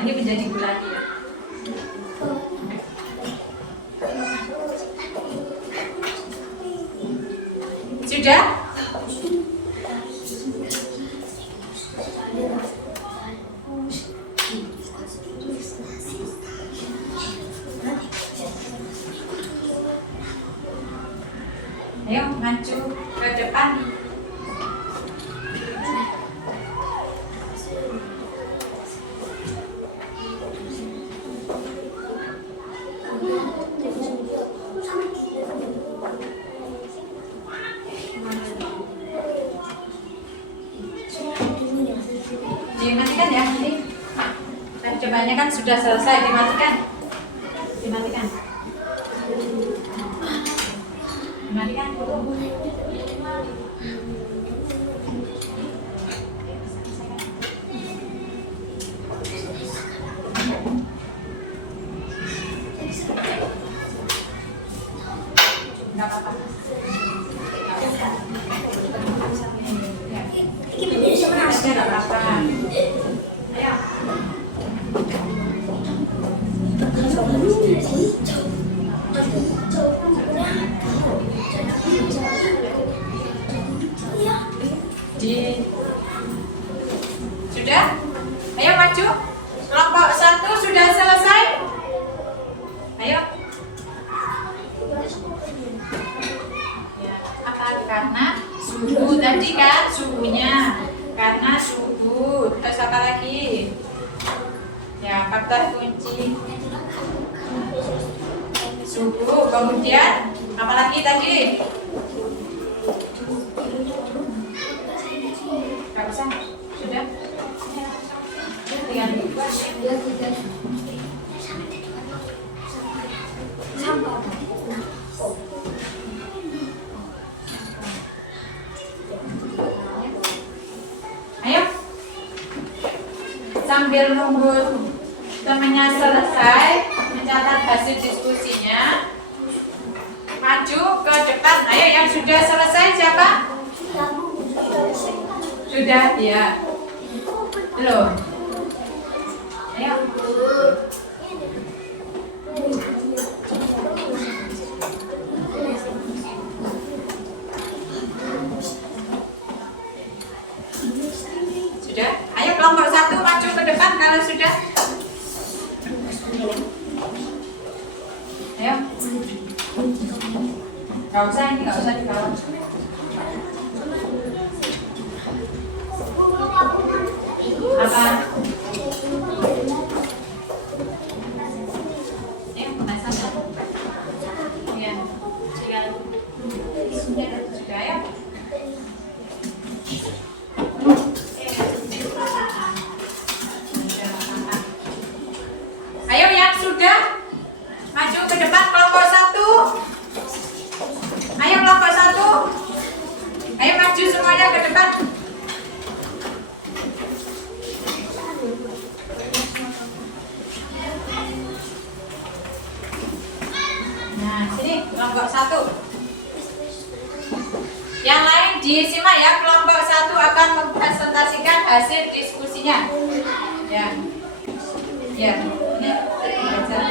Ini menjadi gulali ya. Sudah? Ayo maju ke depan. Dimatikan ya nanti. Percobaannya kan sudah selesai, dimatikan. Dimatikan. Dimatikan. Enggak apa-apa. Enggak apa-apa. Ayo. Sudah? Ayo maju. Kelompok 1 sudah selesai. Ayo. Ya, apa karena suhu tadi kan suhunya. Karena suhu. Terus apa lagi? Ya, faktor kunci. Suhu. Kemudian apa lagi tadi? Gak usah. Sudah? Tinggal dibuat. Ayo. Sambil nunggu temannya selesai mencatat hasil diskusinya, maju ke depan Ayo yang sudah selesai siapa? Sudah, ya. Belum. Ayo. Sudah? Ayo kelompok 1 maju ke depan kalau sudah. Ayo. Gak usah ini, gak usah dikawal. Apa? Ayo, penasaran. Iya. Sudah ya? Ayo yang sudah maju ke depan kelompok 1. Ayo kelompok 1. Ayo maju semuanya ke depan. Nah, sini kelompok 1. Yang lain disimak ya, kelompok 1 akan mempresentasikan hasil diskusinya. Ya. Ya. Ini belajar.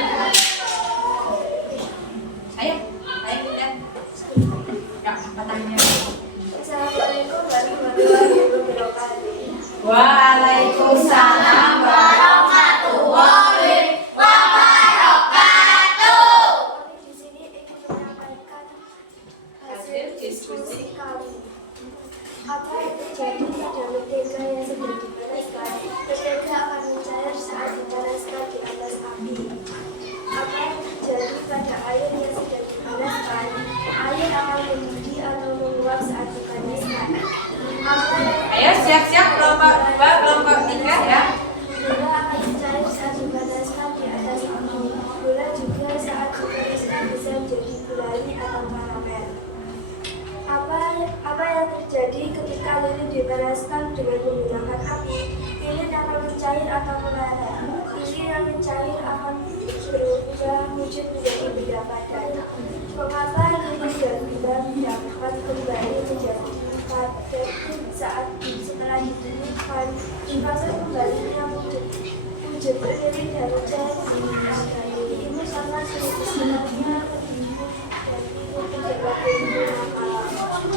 Ayo lihat. Ya, pertanyaannya. Assalamualaikum warahmatullahi wabarakatuh. Waalaikumsalam warahmatullahi wabarakatuh. Kami di sini ingin menyampaikan Hasil diskusi. kami. Apa yang terjadi pada mentega yang sedang dipanaskan? Mentega akan mencair saat dipanaskan di atas api. Apa yang terjadi pada air yang sedang dipanaskan? Air akan mendidih atau menguap saat dipanaskan. Apa yang Ayo siap-siap kelompok 2, kelompok 3 ya. Gula akan mencair saat dipanaskan di atas api. Gula juga saat dipanaskan bisa menjadi gulali atau karamel. Apa yang terjadi ketika lilin dipanaskan dengan menggunakan api? Lilin akan mencair atau meleleh. Lilin yang mencair akan berubah wujud menjadi benda padat. Mengapa lilin dan gula dapat kembali menjadi padat saat setelah didinginkan? Proses kembalinya wujud lilin dan cair ini sangat sulit sebenarnya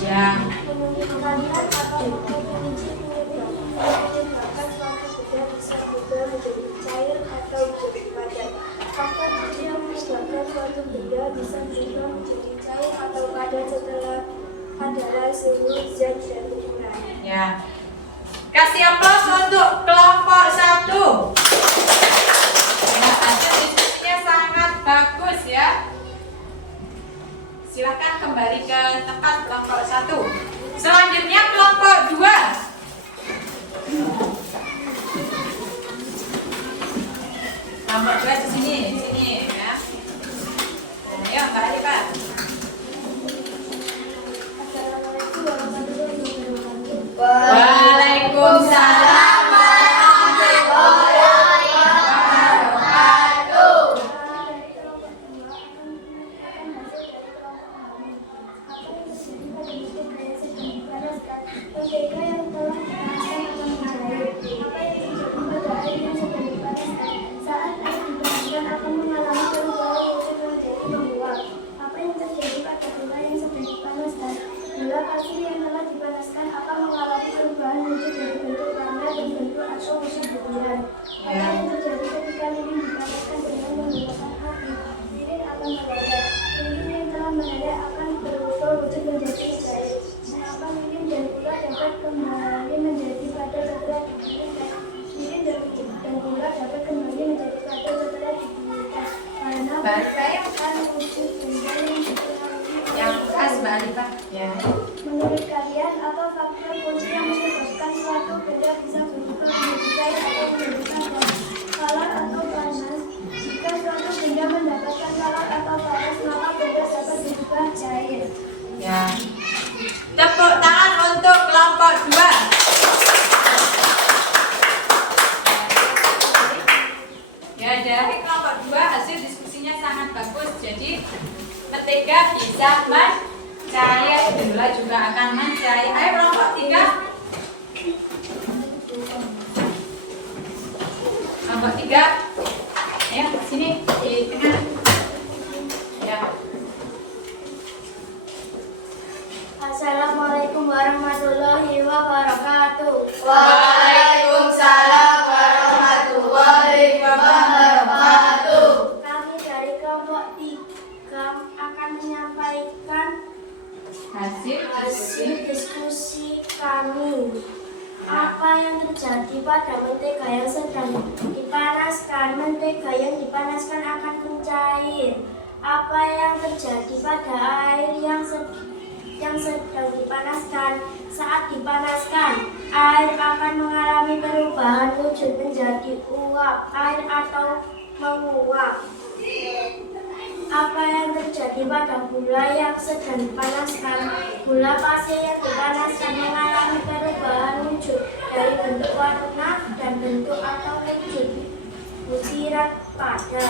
Ya. Menurut kalian apa kunci menyebabkan suatu benda bisa berubah menjadi cair atau menjadi padat? Faktor kunci yang menyebabkan suatu benda bisa berubah menjadi cair atau padat setelah adalah suhu, zat, dan ukuran. Ya. Kasih aplaus untuk kelompok 1. Ya, hasil diskusinya sangat bagus ya. Silakan kembali ke tempat kelompok 1. Selanjutnya kelompok 2. Kelompok 2 di sini ya. Ayo Mbak Alifah. Assalamualaikum warahmatullahi wabarakatuh. Waalaikumsalam warahmatullahi wabarakatuh. Mentega yang telah dipanaskan akan mencair. Apa yang terjadi pada air yang sedang dipanaskan? Saat air dipanaskan akan mengalami perubahan wujud menjadi menguap. Apa yang terjadi pada gula yang sedang dipanaskan? Gula pasir yang telah dipanaskan akan mengalami perubahan wujud dari bentuk karamel dan bentuk atau wujud bulan. Apa yang terjadi ketika lilin dipanaskan dengan menggunakan api? Lilin akan meleleh. Lilin yang telah meleleh akan berubah wujud menjadi cair. Mengapa lilin dan gula dapat kembali menjadi padat setelah didinginkan? Lilin dan gula dapat kembali menjadi padat setelah didinginkan karena berdasarkan wujud benda yang dipengaruhi Yang khas Mbak Alifah. Ya. Menurut kalian, apa faktor kunci yang menyebabkan suatu benda bisa berubah menjadi cair atau menjadi padat? Panas atau panas? Jika suatu benda mendapatkan panas atau panas, maka benda dapat berubah cair. Ya. Tepuk tangan untuk kelompok 2. Ya, dari kelompok 2 hasil diskusinya sangat bagus. Jadi mentega bisa mencair. cair, gula juga akan mencair. Ayo kelompok 3. Kelompok 3. Ayo sini di tengah. Ya. Assalamualaikum warahmatullahi wabarakatuh. Waalaikumsalam warahmatullahi wabarakatuh. Kami dari kelompok 3 akan menyampaikan hasil diskusi kami. Apa yang terjadi pada mentega yang sedang dipanaskan? Mentega yang dipanaskan akan mencair. Apa yang terjadi pada air yang sedang dipanaskan? Saat dipanaskan, air akan mengalami perubahan wujud menjadi uap, air atau menguap. Apa yang terjadi pada gula yang sedang dipanaskan? Gula pasir yang dipanaskan mengalami perubahan wujud dari bentuk warna dan bentuk atau wujud butiran padat,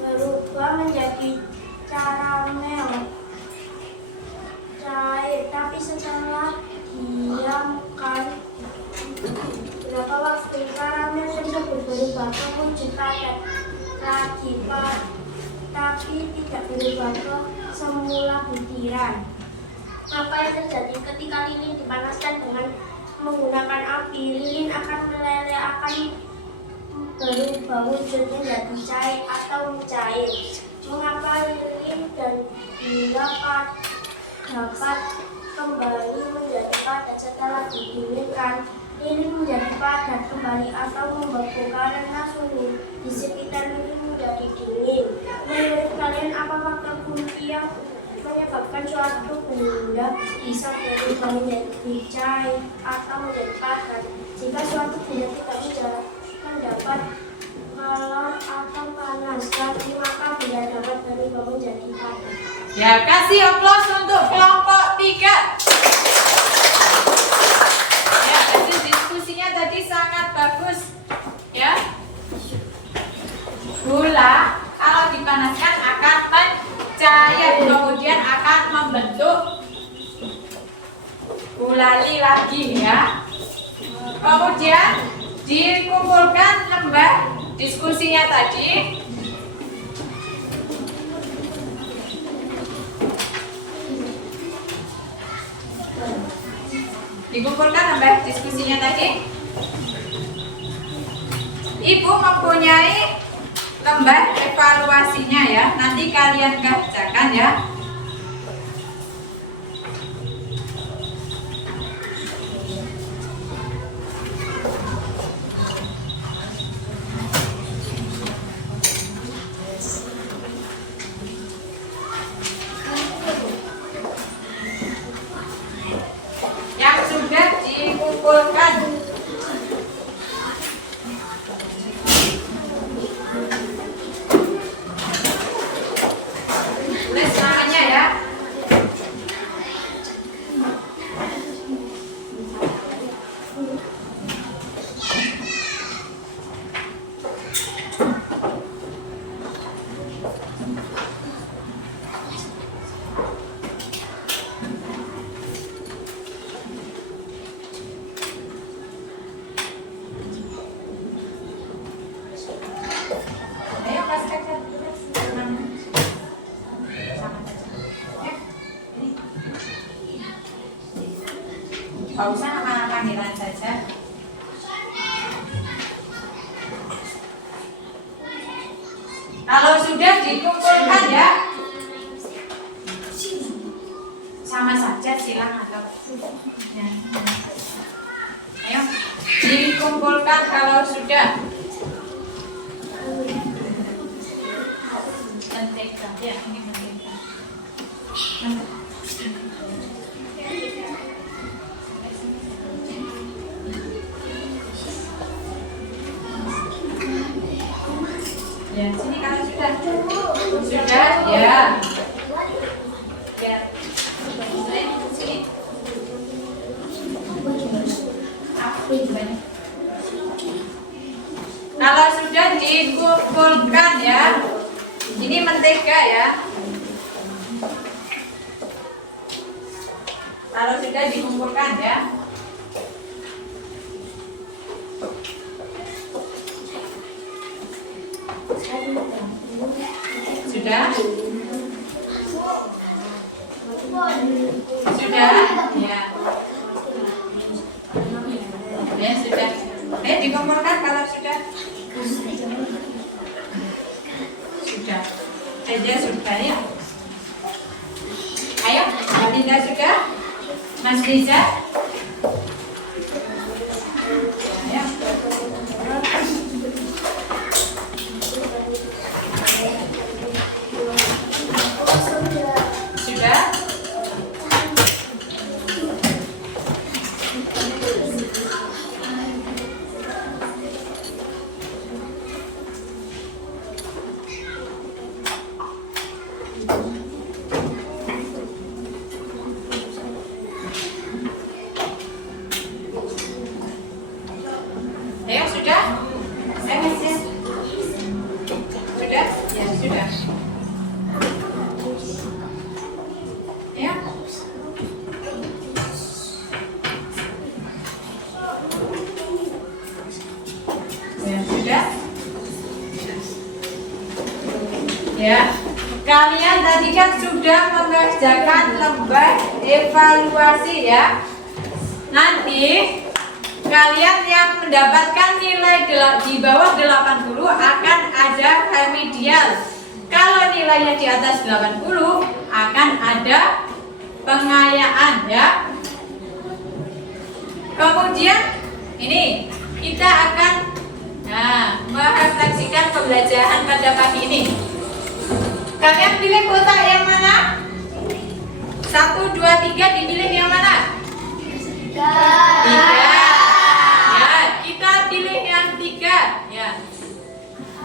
berubah menjadi karamel cair, tapi setelah diamkan beberapa waktu karamel tersebut berubah ke wujud padat lagi, tapi tidak berubah ke semula butiran. Apa yang terjadi ketika lilin dipanaskan dengan menggunakan api? Lilin akan meleleh, akan berubah wujud menjadi cair atau mencair. Mengapa lilin dan gula dapat kembali menjadi padat setelah didinginkan? Lilin menjadi padat kembali atau membeku karena suhu di sekitar lilin menjadi dingin. Menurut kalian, apa faktor kunci yang menyebabkan suatu benda bisa berubah menjadi cair atau menjadi padat? Jika suatu benda tidak mendapat kalor atau panas, maka benda dapat berubah menjadi padat. Ya, kasih aplaus untuk kelompok 3. Ya, hasil diskusinya tadi sangat bagus. Ya. Gula kalau dipanaskan akan mencair, kemudian akan membentuk gulali lagi ya. Kemudian dikumpulkan lembar diskusinya tadi. Dikumpulkan lembar diskusinya tadi. Ibu mempunyai lembar evaluasinya ya. Nanti kalian kerjakan ya. Yang sudah dikumpulkan. Tulis namanya ya. Ayo kasih kaca. Gak usah nama panggilan saja. Kalau sudah dikumpulkan ya, sama saja silang atau ya. Ayo dikumpulkan kalau sudah. Mentega ya, ini mentega. Ya, sini kalau sudah ya. Ya. Sini. Kalau sudah dikumpulkan ya, ini mentega ya. Kalau sudah dikumpulkan ya. Sudah? Sudah? Ya. Ya sudah. Dikumpulkan kalau sudah. Sudah. Saja sudah ya. Ayo, Mbak Linda sudah? Mas Riza? Ayo. Sudah? Ayo sudah? Sudah? Ya sudah. Ya. Ya sudah. Ya. Kalian tadi kan sudah mengerjakan lembar evaluasi ya. Nanti kalian yang mendapatkan nilai di bawah 80 akan ada remedial. Kalau nilainya di atas 80 akan ada pengayaan ya. Kemudian ini kita akan merefleksikan pembelajaran pada pagi ini. Kalian pilih kotak yang mana? 1, 2, 3 dipilih yang mana? 3. Ya, kita pilih yang 3 ya.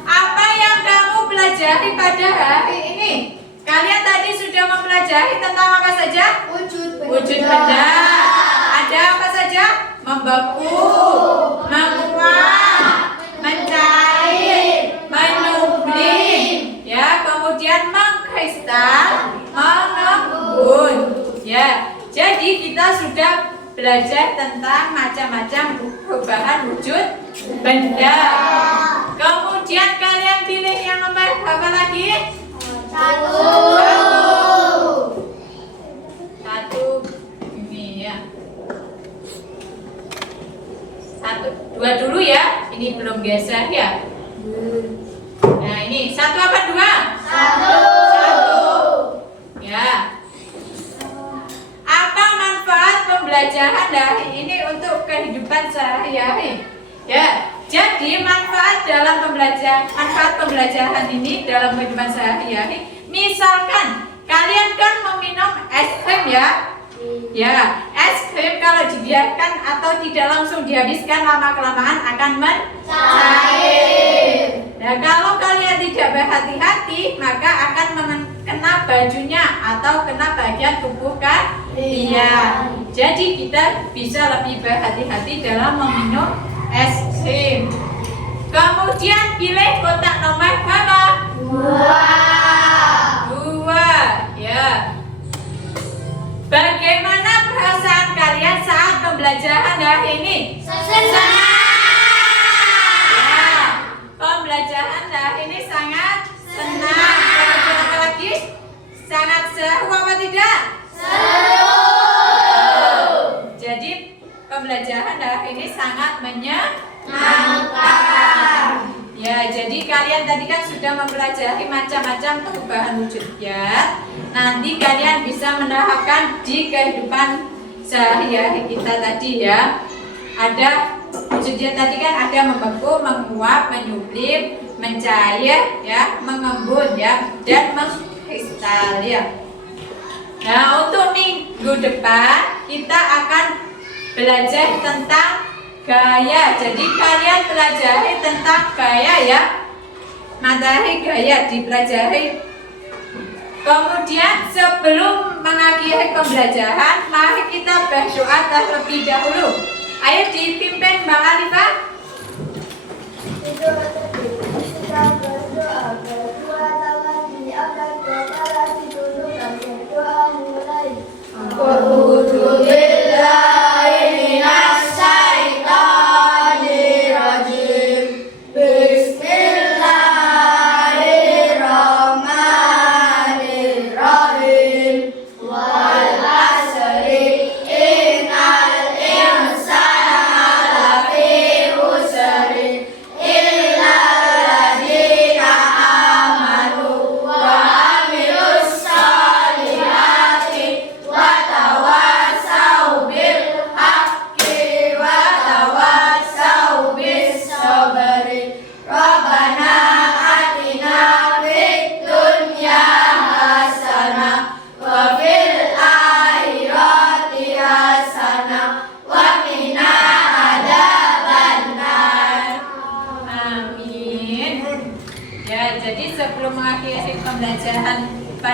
Apa yang kamu pelajari pada hari ini? Kalian tadi sudah mempelajari tentang apa saja? Wujud benda. Ada apa saja? Membeku, menguap, mencair, menyublim, ya, kemudian mengkristal, mengembun. Ya, jadi kita sudah belajar tentang macam-macam perubahan wujud benda. Kemudian kalian pilih yang nomor berapa lagi? 1. Ini ya. 1, 2 dulu ya. Ini belum geser ya. Nah ini 1 apa 2? 1. Ya. Apa manfaat pembelajaran hari ini untuk kehidupan sehari-hari? Ya, jadi manfaat pembelajaran ini dalam kehidupan sehari-hari. Misalkan kalian kan meminum es krim ya. Ya, es krim kalau dibiarkan atau tidak langsung dihabiskan lama-kelamaan akan mencair. Nah, kalau kalian tidak berhati-hati maka akan kena bajunya atau kena bagian tubuh kalian. Jadi kita bisa lebih berhati-hati dalam meminum es krim. Kemudian pilih kotak nomor berapa? 2. Ya. Bagaimana perasaan kalian saat pembelajaran hari ini? Senang. Ya. Pembelajaran hari ini sangat senang. Kemudian apa lagi? Sangat seru apa tidak? Seru. Jadi pembelajaran hari ini sangat menyenangkan. Ya, jadi kalian tadi kan sudah mempelajari macam-macam perubahan wujud ya. Nanti kalian bisa menerapkan di kehidupan sehari-hari kita tadi ya. Ada wujudnya tadi kan ada membeku, menguap, menyublim, mencair ya, mengembun ya, dan mengkristal ya. Nah, untuk minggu depan kita akan belajar tentang gaya. Jadi kalian pelajari tentang gaya ya. Materi gaya dipelajari. Kemudian sebelum mengakhiri pembelajaran, mari kita berdoa terlebih dahulu. Ayo dipimpin Mbak Alifah. Kita berdoa berdua lagi akan kepala dulu dan berdoa mulai.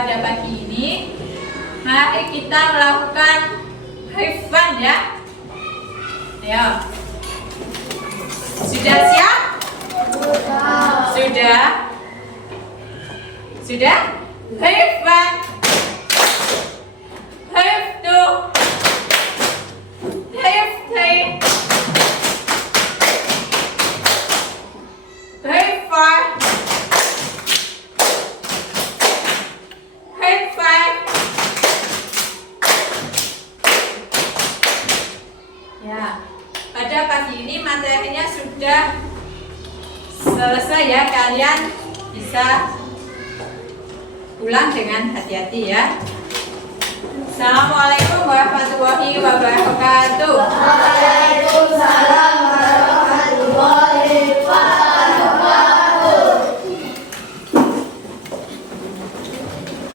pada pagi ini, mari kita melakukan hifdzan ya. Ayo. Sudah siap? Sudah? Sudah? Hifdzan. Hifdzu. Hifdzi. Hifdzah. Hifdzah. Ya, pada pagi ini materinya sudah selesai ya. Kalian bisa pulang dengan hati-hati ya. Assalamualaikum warahmatullahi wabarakatuh.